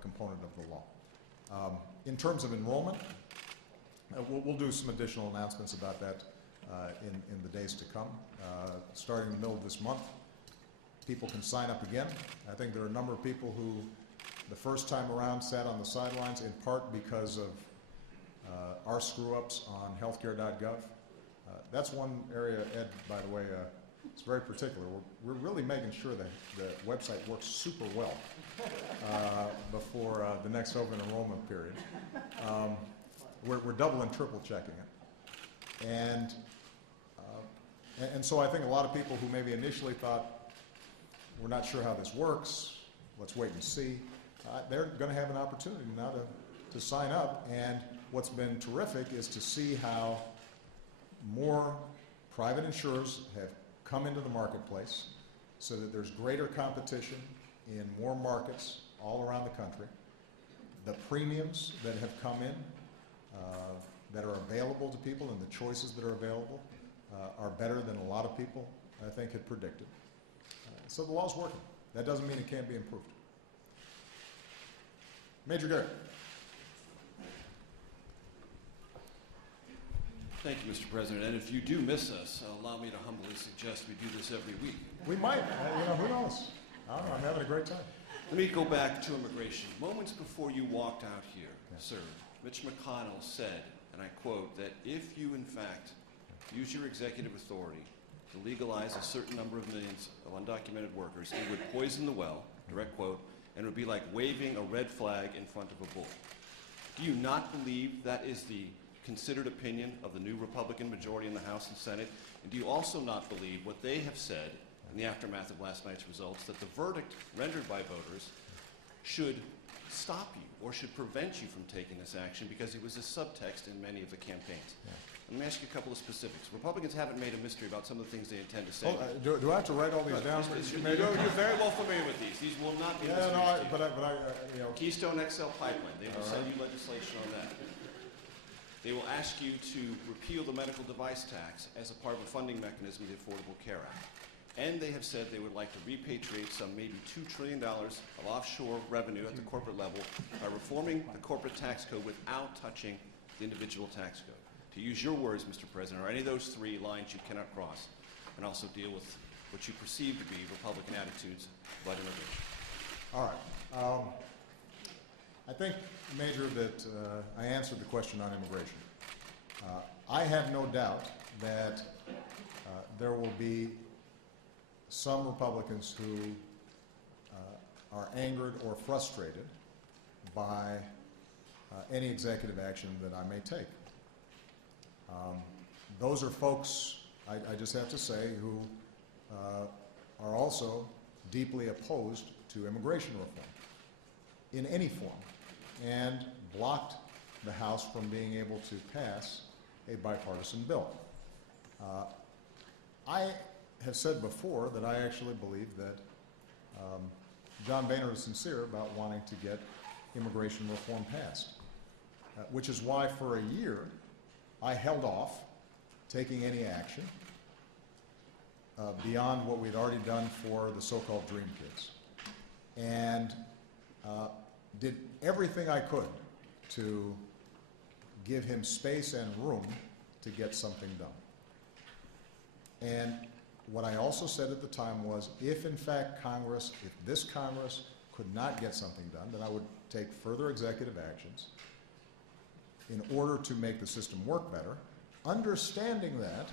component of the law. In terms of enrollment, we'll do some additional announcements about that in the days to come. Starting in the middle of this month, people can sign up again. I think there are a number of people who, the first time around, sat on the sidelines in part because of our screw-ups on healthcare.gov. That's one area, Ed, by the way, it's very particular. We're really making sure that the website works super well before the next open enrollment period. We're double and triple checking it. And so I think a lot of people who maybe initially thought, we're not sure how this works, let's wait and see, they're going to have an opportunity now to sign up. And what's been terrific is to see how more private insurers have come into the marketplace so that there's greater competition in more markets all around the country. The premiums that have come in that are available to people and the choices that are available are better than a lot of people, I think, had predicted. So the law's working. That doesn't mean it can't be improved. Major Garrett. Thank you, Mr. President. And if you do miss us, allow me to humbly suggest we do this every week. We might. Who knows? I don't know. I'm having a great time. Let me go back to immigration. Moments before you walked out here, sir, Mitch McConnell said, and I quote, that if you, in fact, use your executive authority to legalize a certain number of millions of undocumented workers, it would poison the well, direct quote, and it would be like waving a red flag in front of a bull. Do you not believe that is the considered opinion of the new Republican majority in the House and Senate? And do you also not believe what they have said in the aftermath of last night's results, that the verdict rendered by voters should stop you or should prevent you from taking this action because it was a subtext in many of the campaigns? Yeah. Let me ask you a couple of specifics. Republicans haven't made a mystery about some of the things they intend to say. Do I have to write all these down? You're very well familiar with these. These will not be mysteries to you. But I, you know. Keystone XL pipeline, they will send you legislation on that. They will ask you to repeal the medical device tax as a part of a funding mechanism of the Affordable Care Act. And they have said they would like to repatriate some maybe $2 trillion of offshore revenue at the corporate level by reforming the corporate tax code without touching the individual tax code. To use your words, Mr. President, are any of those three lines you cannot cross, and also deal with what you perceive to be Republican attitudes about immigration? All right. I think, Major, that I answered the question on immigration. I have no doubt that there will be some Republicans who are angered or frustrated by any executive action that I may take. Those are folks, I just have to say, who are also deeply opposed to immigration reform in any form and blocked the House from being able to pass a bipartisan bill. I have said before that I actually believe that John Boehner is sincere about wanting to get immigration reform passed, which is why for a year I held off taking any action beyond what we'd already done for the so-called Dream Kids, and did everything I could to give him space and room to get something done. And what I also said at the time was, if in fact Congress, if this Congress could not get something done, then I would take further executive actions in order to make the system work better, understanding that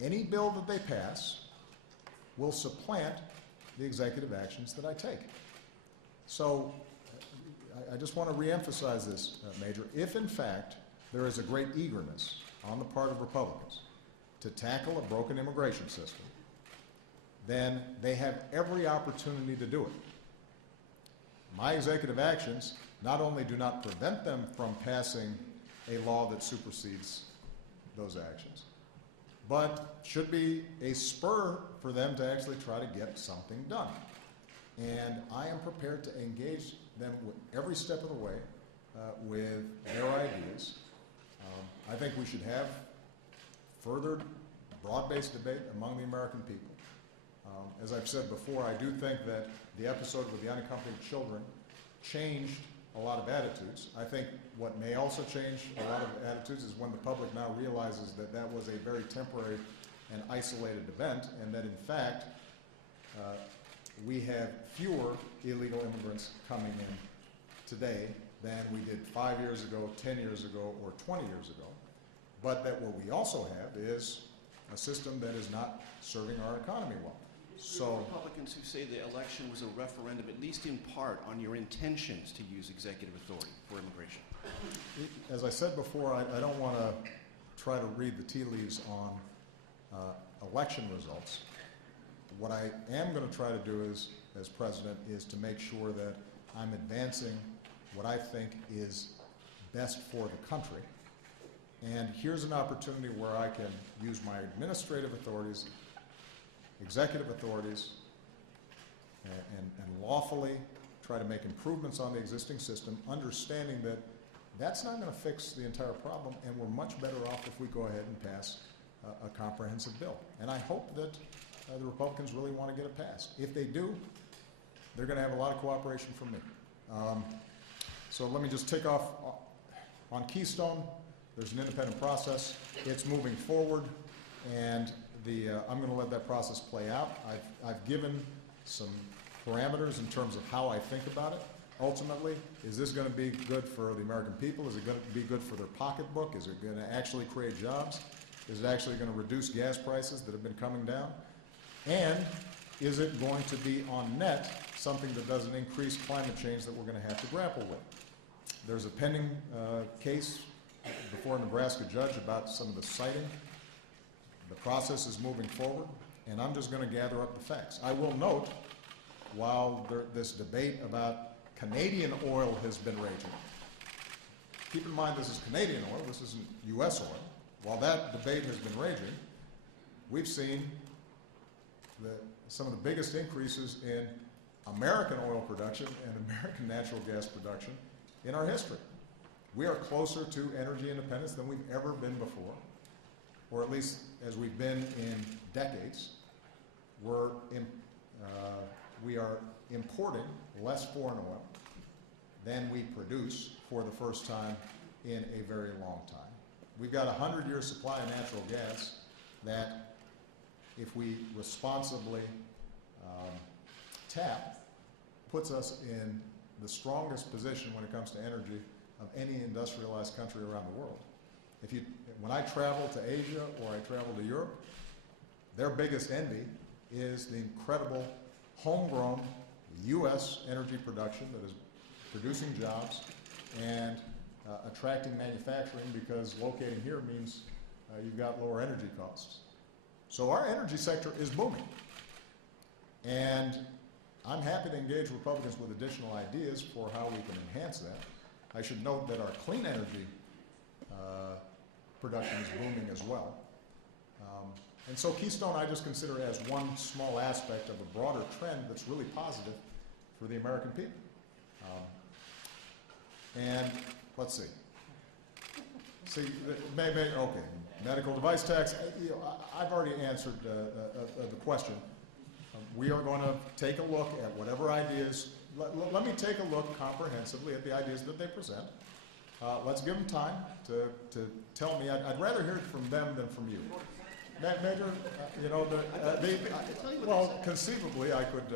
any bill that they pass will supplant the executive actions that I take. So I just want to reemphasize this, Major. If in fact there is a great eagerness on the part of Republicans to tackle a broken immigration system, then they have every opportunity to do it. My executive actions not only do not prevent them from passing a law that supersedes those actions, but should be a spur for them to actually try to get something done. And I am prepared to engage them with every step of the way with their ideas. I think we should have further broad-based debate among the American people. As I've said before, I do think that the episode with the unaccompanied children changed a lot of attitudes. I think what may also change a lot of attitudes is when the public now realizes that that was a very temporary and isolated event, and that in fact we have fewer illegal immigrants coming in today than we did 5 years ago, 10 years ago, or 20 years ago. But that what we also have is a system that is not serving our economy well. So Republicans who say the election was a referendum, at least in part, on your intentions to use executive authority for immigration. As I said before, I don't want to try to read the tea leaves on election results. What I am going to try to do is, as president, is to make sure that I'm advancing what I think is best for the country. And here's an opportunity where I can use my administrative authorities, executive authorities, and lawfully try to make improvements on the existing system, understanding that that's not going to fix the entire problem, and we're much better off if we go ahead and pass a comprehensive bill. And I hope that the Republicans really want to get it passed. If they do, they're going to have a lot of cooperation from me. So let me just tick off on Keystone. There's an independent process. It's moving forward, and I'm going to let that process play out. I've given some parameters in terms of how I think about it. Ultimately, is this going to be good for the American people? Is it going to be good for their pocketbook? Is it going to actually create jobs? Is it actually going to reduce gas prices that have been coming down? And is it going to be on net something that doesn't increase climate change that we're going to have to grapple with? There's a pending case before a Nebraska judge about some of the siting. The process is moving forward, and I'm just going to gather up the facts. I will note, while this debate about Canadian oil has been raging, keep in mind this is Canadian oil, this isn't U.S. oil. While that debate has been raging, we've seen some of the biggest increases in American oil production and American natural gas production in our history. We are closer to energy independence than we've ever been before, or at least as we've been in decades. We are importing less foreign oil than we produce for the first time in a very long time. We've got a 100-year supply of natural gas that, if we responsibly tap, puts us in the strongest position when it comes to energy of any industrialized country around the world. When I travel to Asia or I travel to Europe, their biggest envy is the incredible homegrown U.S. energy production that is producing jobs and attracting manufacturing, because locating here means you've got lower energy costs. So our energy sector is booming. And I'm happy to engage Republicans with additional ideas for how we can enhance that. I should note that our clean energy production is booming as well. And so Keystone I just consider as one small aspect of a broader trend that's really positive for the American people. And let's see. Okay, medical device tax. I've already answered the question. We are going to take a look at whatever ideas. Let me take a look comprehensively at the ideas that they present. Let's give them time to tell me. I'd rather hear it from them than from you. Major, well, conceivably, I could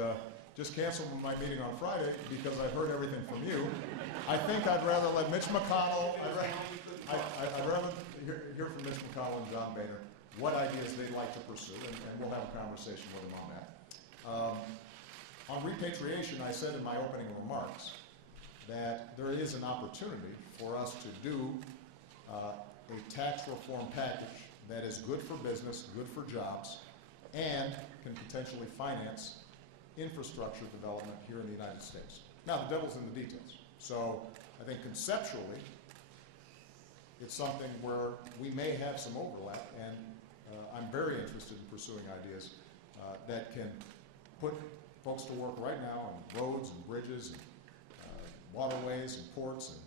just cancel my meeting on Friday because I've heard everything from you. I think I'd rather let Mitch McConnell, I'd rather hear from Mitch McConnell and John Boehner what ideas they'd like to pursue, and we'll have a conversation with them on that. On repatriation, I said in my opening remarks that there is an opportunity for us to do a tax reform package that is good for business, good for jobs, and can potentially finance infrastructure development here in the United States. Now, the devil's in the details. So I think conceptually, it's something where we may have some overlap, and I'm very interested in pursuing ideas that can put folks to work right now on roads and bridges and waterways and ports, and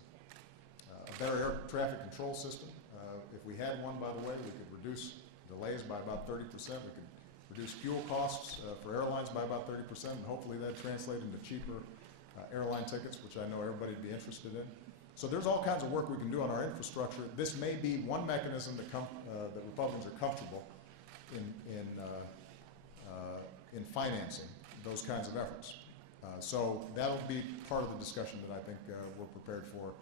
a better air traffic control system. If we had one, by the way, we could reduce delays by about 30%. We could reduce fuel costs for airlines by about 30%, and hopefully that translate into cheaper airline tickets, which I know everybody would be interested in. So there's all kinds of work we can do on our infrastructure. This may be one mechanism that Republicans are comfortable in financing those kinds of efforts. So that'll be part of the discussion that I think we're prepared for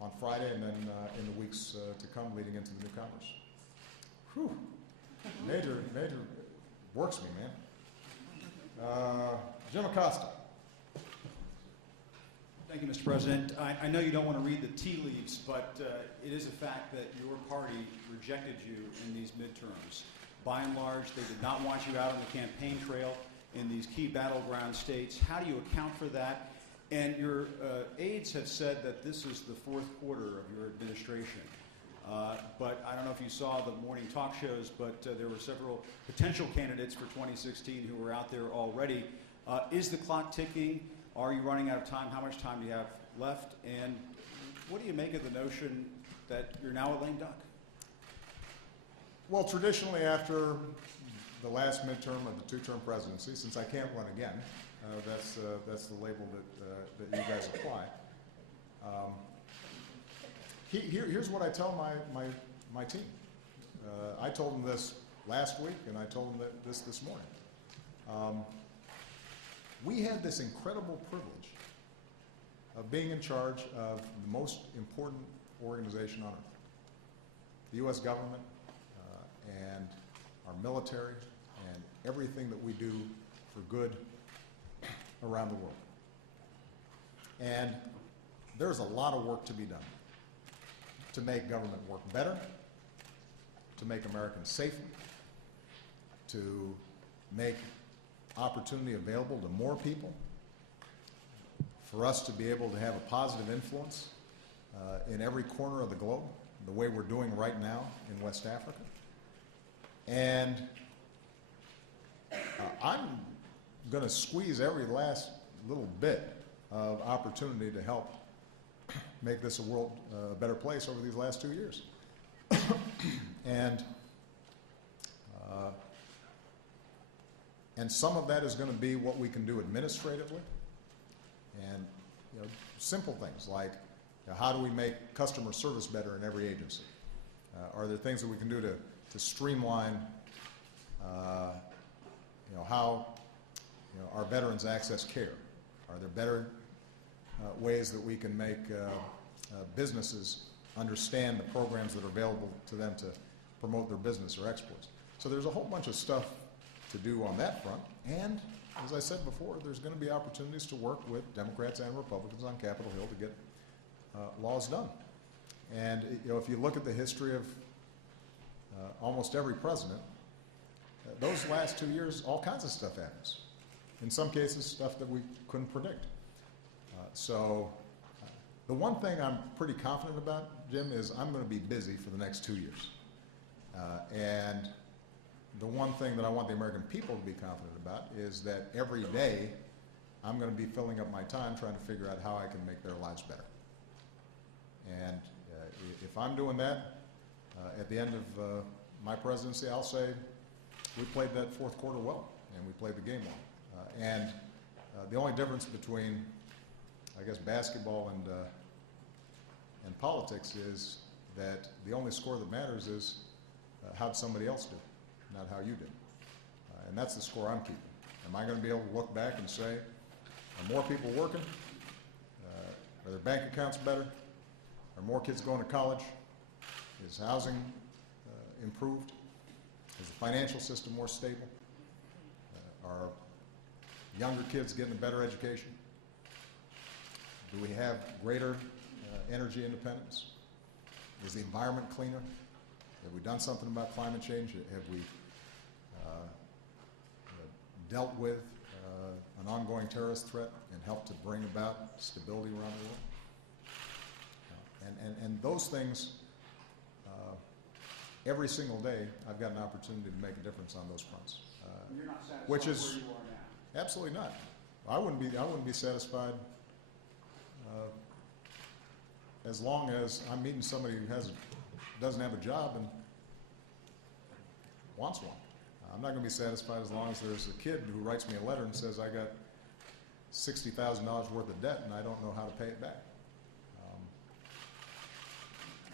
on Friday and then in the weeks to come leading into the new Congress. Whew. Major works me, man. Jim Acosta. Thank you, Mr. President. I know you don't want to read the tea leaves, but it is a fact that your party rejected you in these midterms. By and large, they did not want you out on the campaign trail in these key battleground states. How do you account for that? And your aides have said that this is the fourth quarter of your administration. But I don't know if you saw the morning talk shows, but there were several potential candidates for 2016 who were out there already. Is the clock ticking? Are you running out of time? How much time do you have left? And what do you make of the notion that you're now a lame duck? Well, traditionally after the last midterm of the two-term presidency, since I can't run again, that's the label that you guys apply. Here's what I tell my team. I told them this last week, and I told them this morning. We had this incredible privilege of being in charge of the most important organization on earth, the U.S. government and our military and everything that we do for good around the world. And there's a lot of work to be done. to make government work better, to make Americans safer, to make opportunity available to more people, for us to be able to have a positive influence in every corner of the globe, the way we're doing right now in West Africa. And I'm going to squeeze every last little bit of opportunity to help make this a world a better place over these last 2 years. And some of that is going to be what we can do administratively, and simple things like how do we make customer service better in every agency? Are there things that we can do to streamline how our veterans access care? Are there better ways that we can make businesses understand the programs that are available to them to promote their business or exports? So there's a whole bunch of stuff to do on that front. And as I said before, there's going to be opportunities to work with Democrats and Republicans on Capitol Hill to get laws done. And if you look at the history of almost every president, those last 2 years, all kinds of stuff happens. In some cases, stuff that we couldn't predict. The one thing I'm pretty confident about, Jim, is I'm going to be busy for the next 2 years. And the one thing that I want the American people to be confident about is that every day I'm going to be filling up my time trying to figure out how I can make their lives better. And if I'm doing that, at the end of my presidency, I'll say we played that fourth quarter well, and we played the game well. And the only difference between, I guess, basketball and politics is that the only score that matters is how'd somebody else do, not how you did. And that's the score I'm keeping. Am I going to be able to look back and say, are more people working? Are their bank accounts better? Are more kids going to college? Is housing improved? Is the financial system more stable? Are younger kids getting a better education? Do we have greater energy independence? Is the environment cleaner? Have we done something about climate change? Have we dealt with an ongoing terrorist threat and helped to bring about stability around the world? And those things, every single day, I've got an opportunity to make a difference on those fronts. You're not satisfied which is where you are now? Absolutely not. I wouldn't be satisfied as long as I'm meeting somebody who doesn't have a job and wants one. I'm not going to be satisfied as long as there's a kid who writes me a letter and says, I got $60,000 worth of debt and I don't know how to pay it back.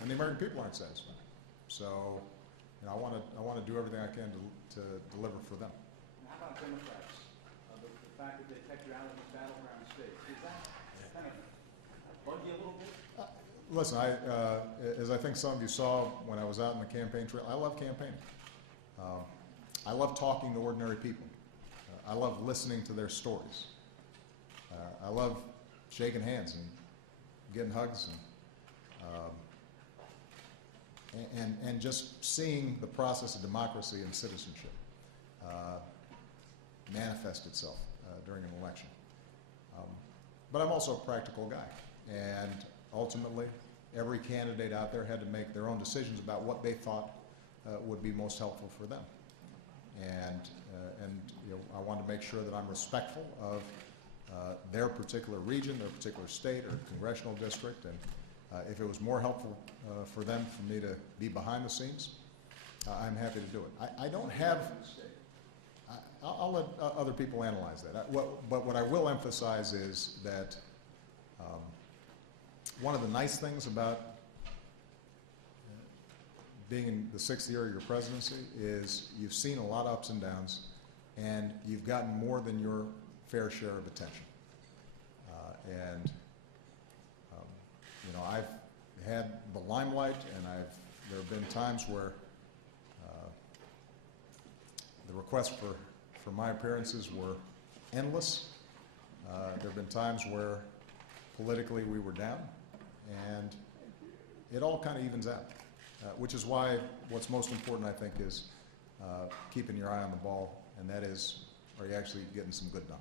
And the American people aren't satisfied. So, I want to do everything I can to deliver for them. And how about Democrats? The fact that they kept you out of the battleground states, does that kind of bug you a little bit? Listen, as I think some of you saw when I was out in the campaign trail, I love campaigning. I love talking to ordinary people. I love listening to their stories. I love shaking hands and getting hugs and just seeing the process of democracy and citizenship manifest itself during an election. But I'm also a practical guy, and ultimately, every candidate out there had to make their own decisions about what they thought would be most helpful for them. And I want to make sure that I'm respectful of their particular region, their particular state or congressional district, and if it was more helpful for them for me to be behind the scenes, I'm happy to do it. I don't have. I'll let other people analyze that. But what I will emphasize is that one of the nice things about being in the 6th year of your presidency is you've seen a lot of ups and downs, and you've gotten more than your fair share of attention. I've had the limelight, and there have been times where the requests for my appearances were endless. There have been times where politically we were down, and it all kind of evens out, which is why what's most important, I think, is keeping your eye on the ball, and that is, are you actually getting some good done?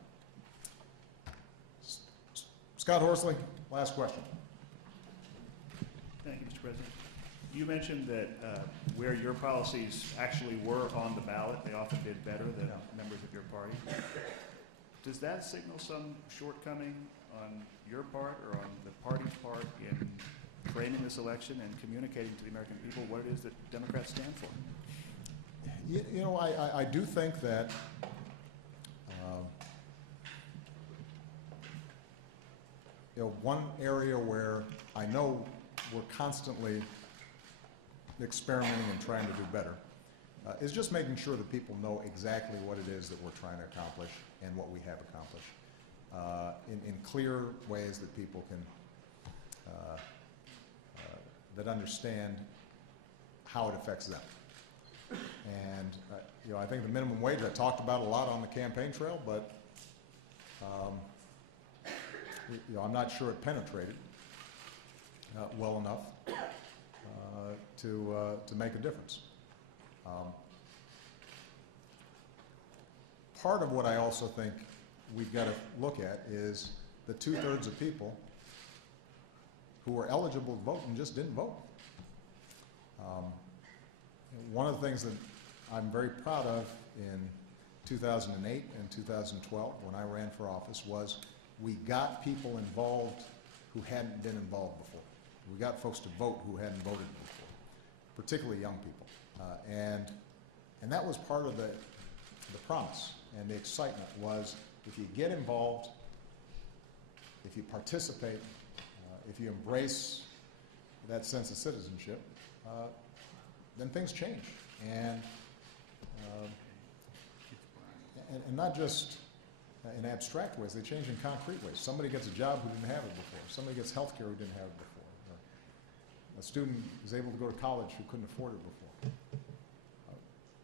Scott Horsley, last question. Thank you, Mr. President. You mentioned that where your policies actually were on the ballot, they often did better than members of your party. Does that signal some shortcoming on your part or on the party's part in framing this election and communicating to the American people what it is that Democrats stand for? You know, I do think that you know, one area where I know we're constantly experimenting and trying to do better is just making sure that people know exactly what it is that we're trying to accomplish and what we have accomplished in clear ways that people can that understand how it affects them. And you know, I think the minimum wage I talked about a lot on the campaign trail, but you know, I'm not sure it penetrated well enough to make a difference. Part of what I also think we've got to look at is the 2/3 of people who were eligible to vote and just didn't vote. One of the things that I'm very proud of in 2008 and 2012 when I ran for office was we got people involved who hadn't been involved before. We got folks to vote who hadn't voted before, particularly young people. And that was part of the promise and the excitement was if you get involved, if you participate, if you embrace that sense of citizenship, then things change. And not just in abstract ways, they change in concrete ways. Somebody gets a job who didn't have it before. Somebody gets health care who didn't have it before. Or a student is able to go to college who couldn't afford it before.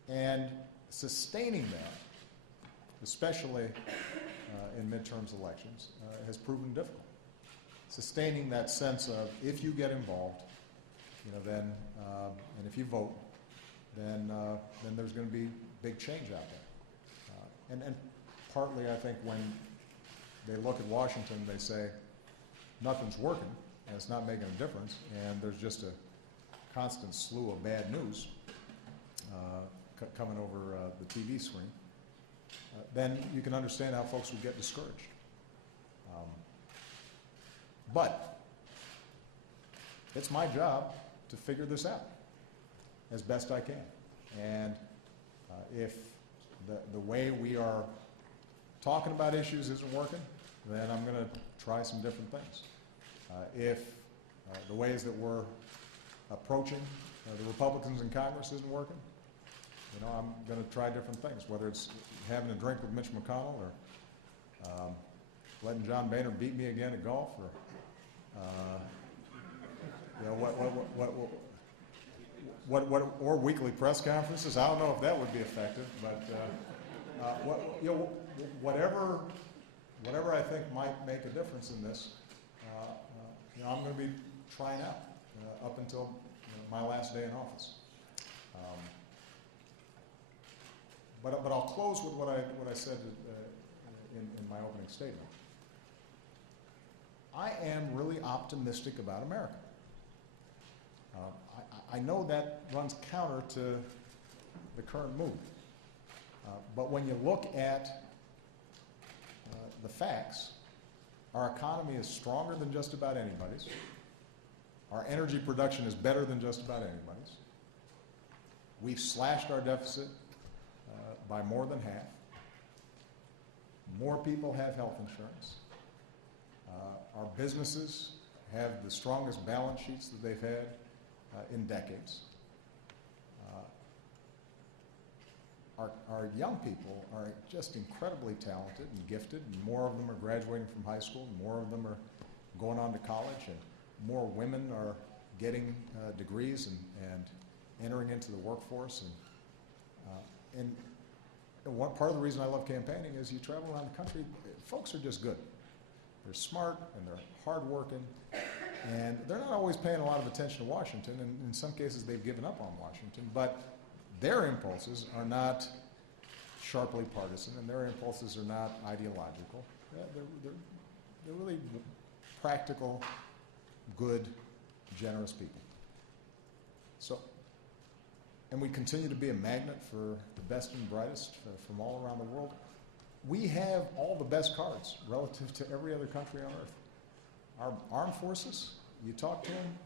And sustaining that, especially in midterms elections, has proven difficult. Sustaining that sense of if you get involved, you know, then and if you vote, then there's going to be big change out there. And partly, I think, when they look at Washington, they say nothing's working and it's not making a difference, and there's just a constant slew of bad news coming over the TV screen. Then you can understand how folks would get discouraged. But it's my job to figure this out as best I can. And if the way we are talking about issues isn't working, then I'm going to try some different things. If the ways that we're approaching the Republicans in Congress isn't working, you know, I'm going to try different things, whether it's having a drink with Mitch McConnell or letting John Boehner beat me again at golf, or you know, or weekly press conferences. I don't know if that would be effective, but you know, whatever I think might make a difference in this, you know, I'm going to be trying out up until my last day in office. But I'll close with what I said in my opening statement. I am really optimistic about America. I know that runs counter to the current mood. But when you look at the facts, our economy is stronger than just about anybody's. Our energy production is better than just about anybody's. We've slashed our deficit by more than half. More people have health insurance. Our businesses have the strongest balance sheets that they've had in decades. Our young people are just incredibly talented and gifted, and more of them are graduating from high school, and more of them are going on to college, and more women are getting degrees and entering into the workforce. And one part of the reason I love campaigning is you travel around the country, folks are just good. They're smart and they're hardworking, and they're not always paying a lot of attention to Washington, and in some cases they've given up on Washington, but their impulses are not sharply partisan, and their impulses are not ideological. They're really practical, good, generous people. So, and we continue to be a magnet for the best and brightest from all around the world. We have all the best cards relative to every other country on earth. Our armed forces, you talk to them.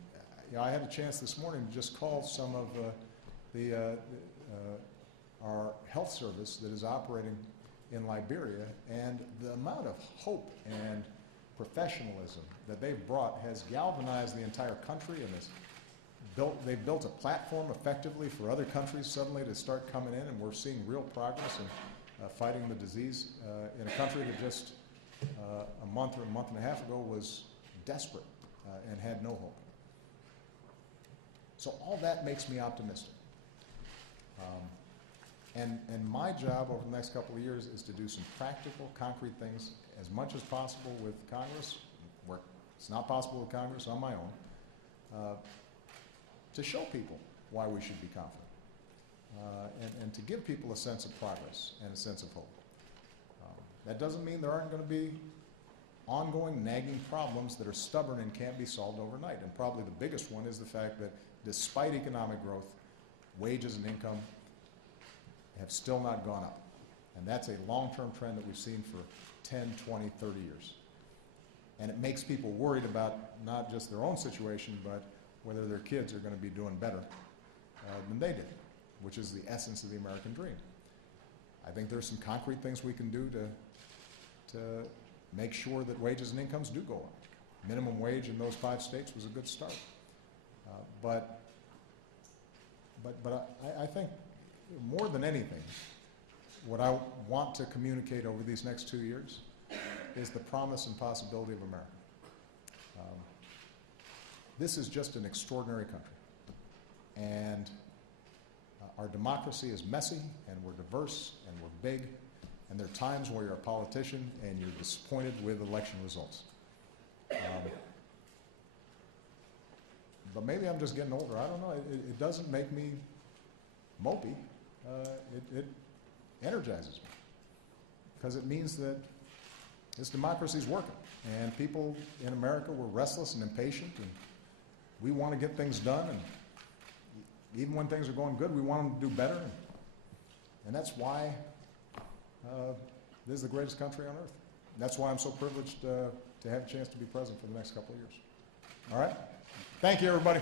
I had a chance this morning to just call some of our health service that is operating in Liberia, and the amount of hope and professionalism that they've brought has galvanized the entire country, and they've built a platform effectively for other countries suddenly to start coming in, and we're seeing real progress in fighting the disease in a country that just a month or a month and a half ago was desperate and had no hope. So all that makes me optimistic. And my job over the next couple of years is to do some practical, concrete things as much as possible with Congress, where it's not possible with Congress, on my own, to show people why we should be confident, and to give people a sense of progress and a sense of hope. That doesn't mean there aren't going to be ongoing, nagging problems that are stubborn and can't be solved overnight. And probably the biggest one is the fact that despite economic growth, wages and income have still not gone up. And that's a long-term trend that we've seen for 10, 20, 30 years. And it makes people worried about not just their own situation, but whether their kids are going to be doing better than they did, which is the essence of the American dream. I think there's some concrete things we can do to make sure that wages and incomes do go up. Minimum wage in those 5 states was a good start. But I think more than anything, what I want to communicate over these next 2 years is the promise and possibility of America. This is just an extraordinary country. And our democracy is messy, and we're diverse, and we're big, and there are times where you're a politician and you're disappointed with election results. But maybe I'm just getting older. I don't know. It doesn't make me mopey. It energizes me, because it means that this democracy is working, and people in America were restless and impatient, and we want to get things done, and even when things are going good, we want them to do better, and that's why this is the greatest country on earth. And that's why I'm so privileged to have a chance to be president for the next couple of years. All right? Thank you, everybody.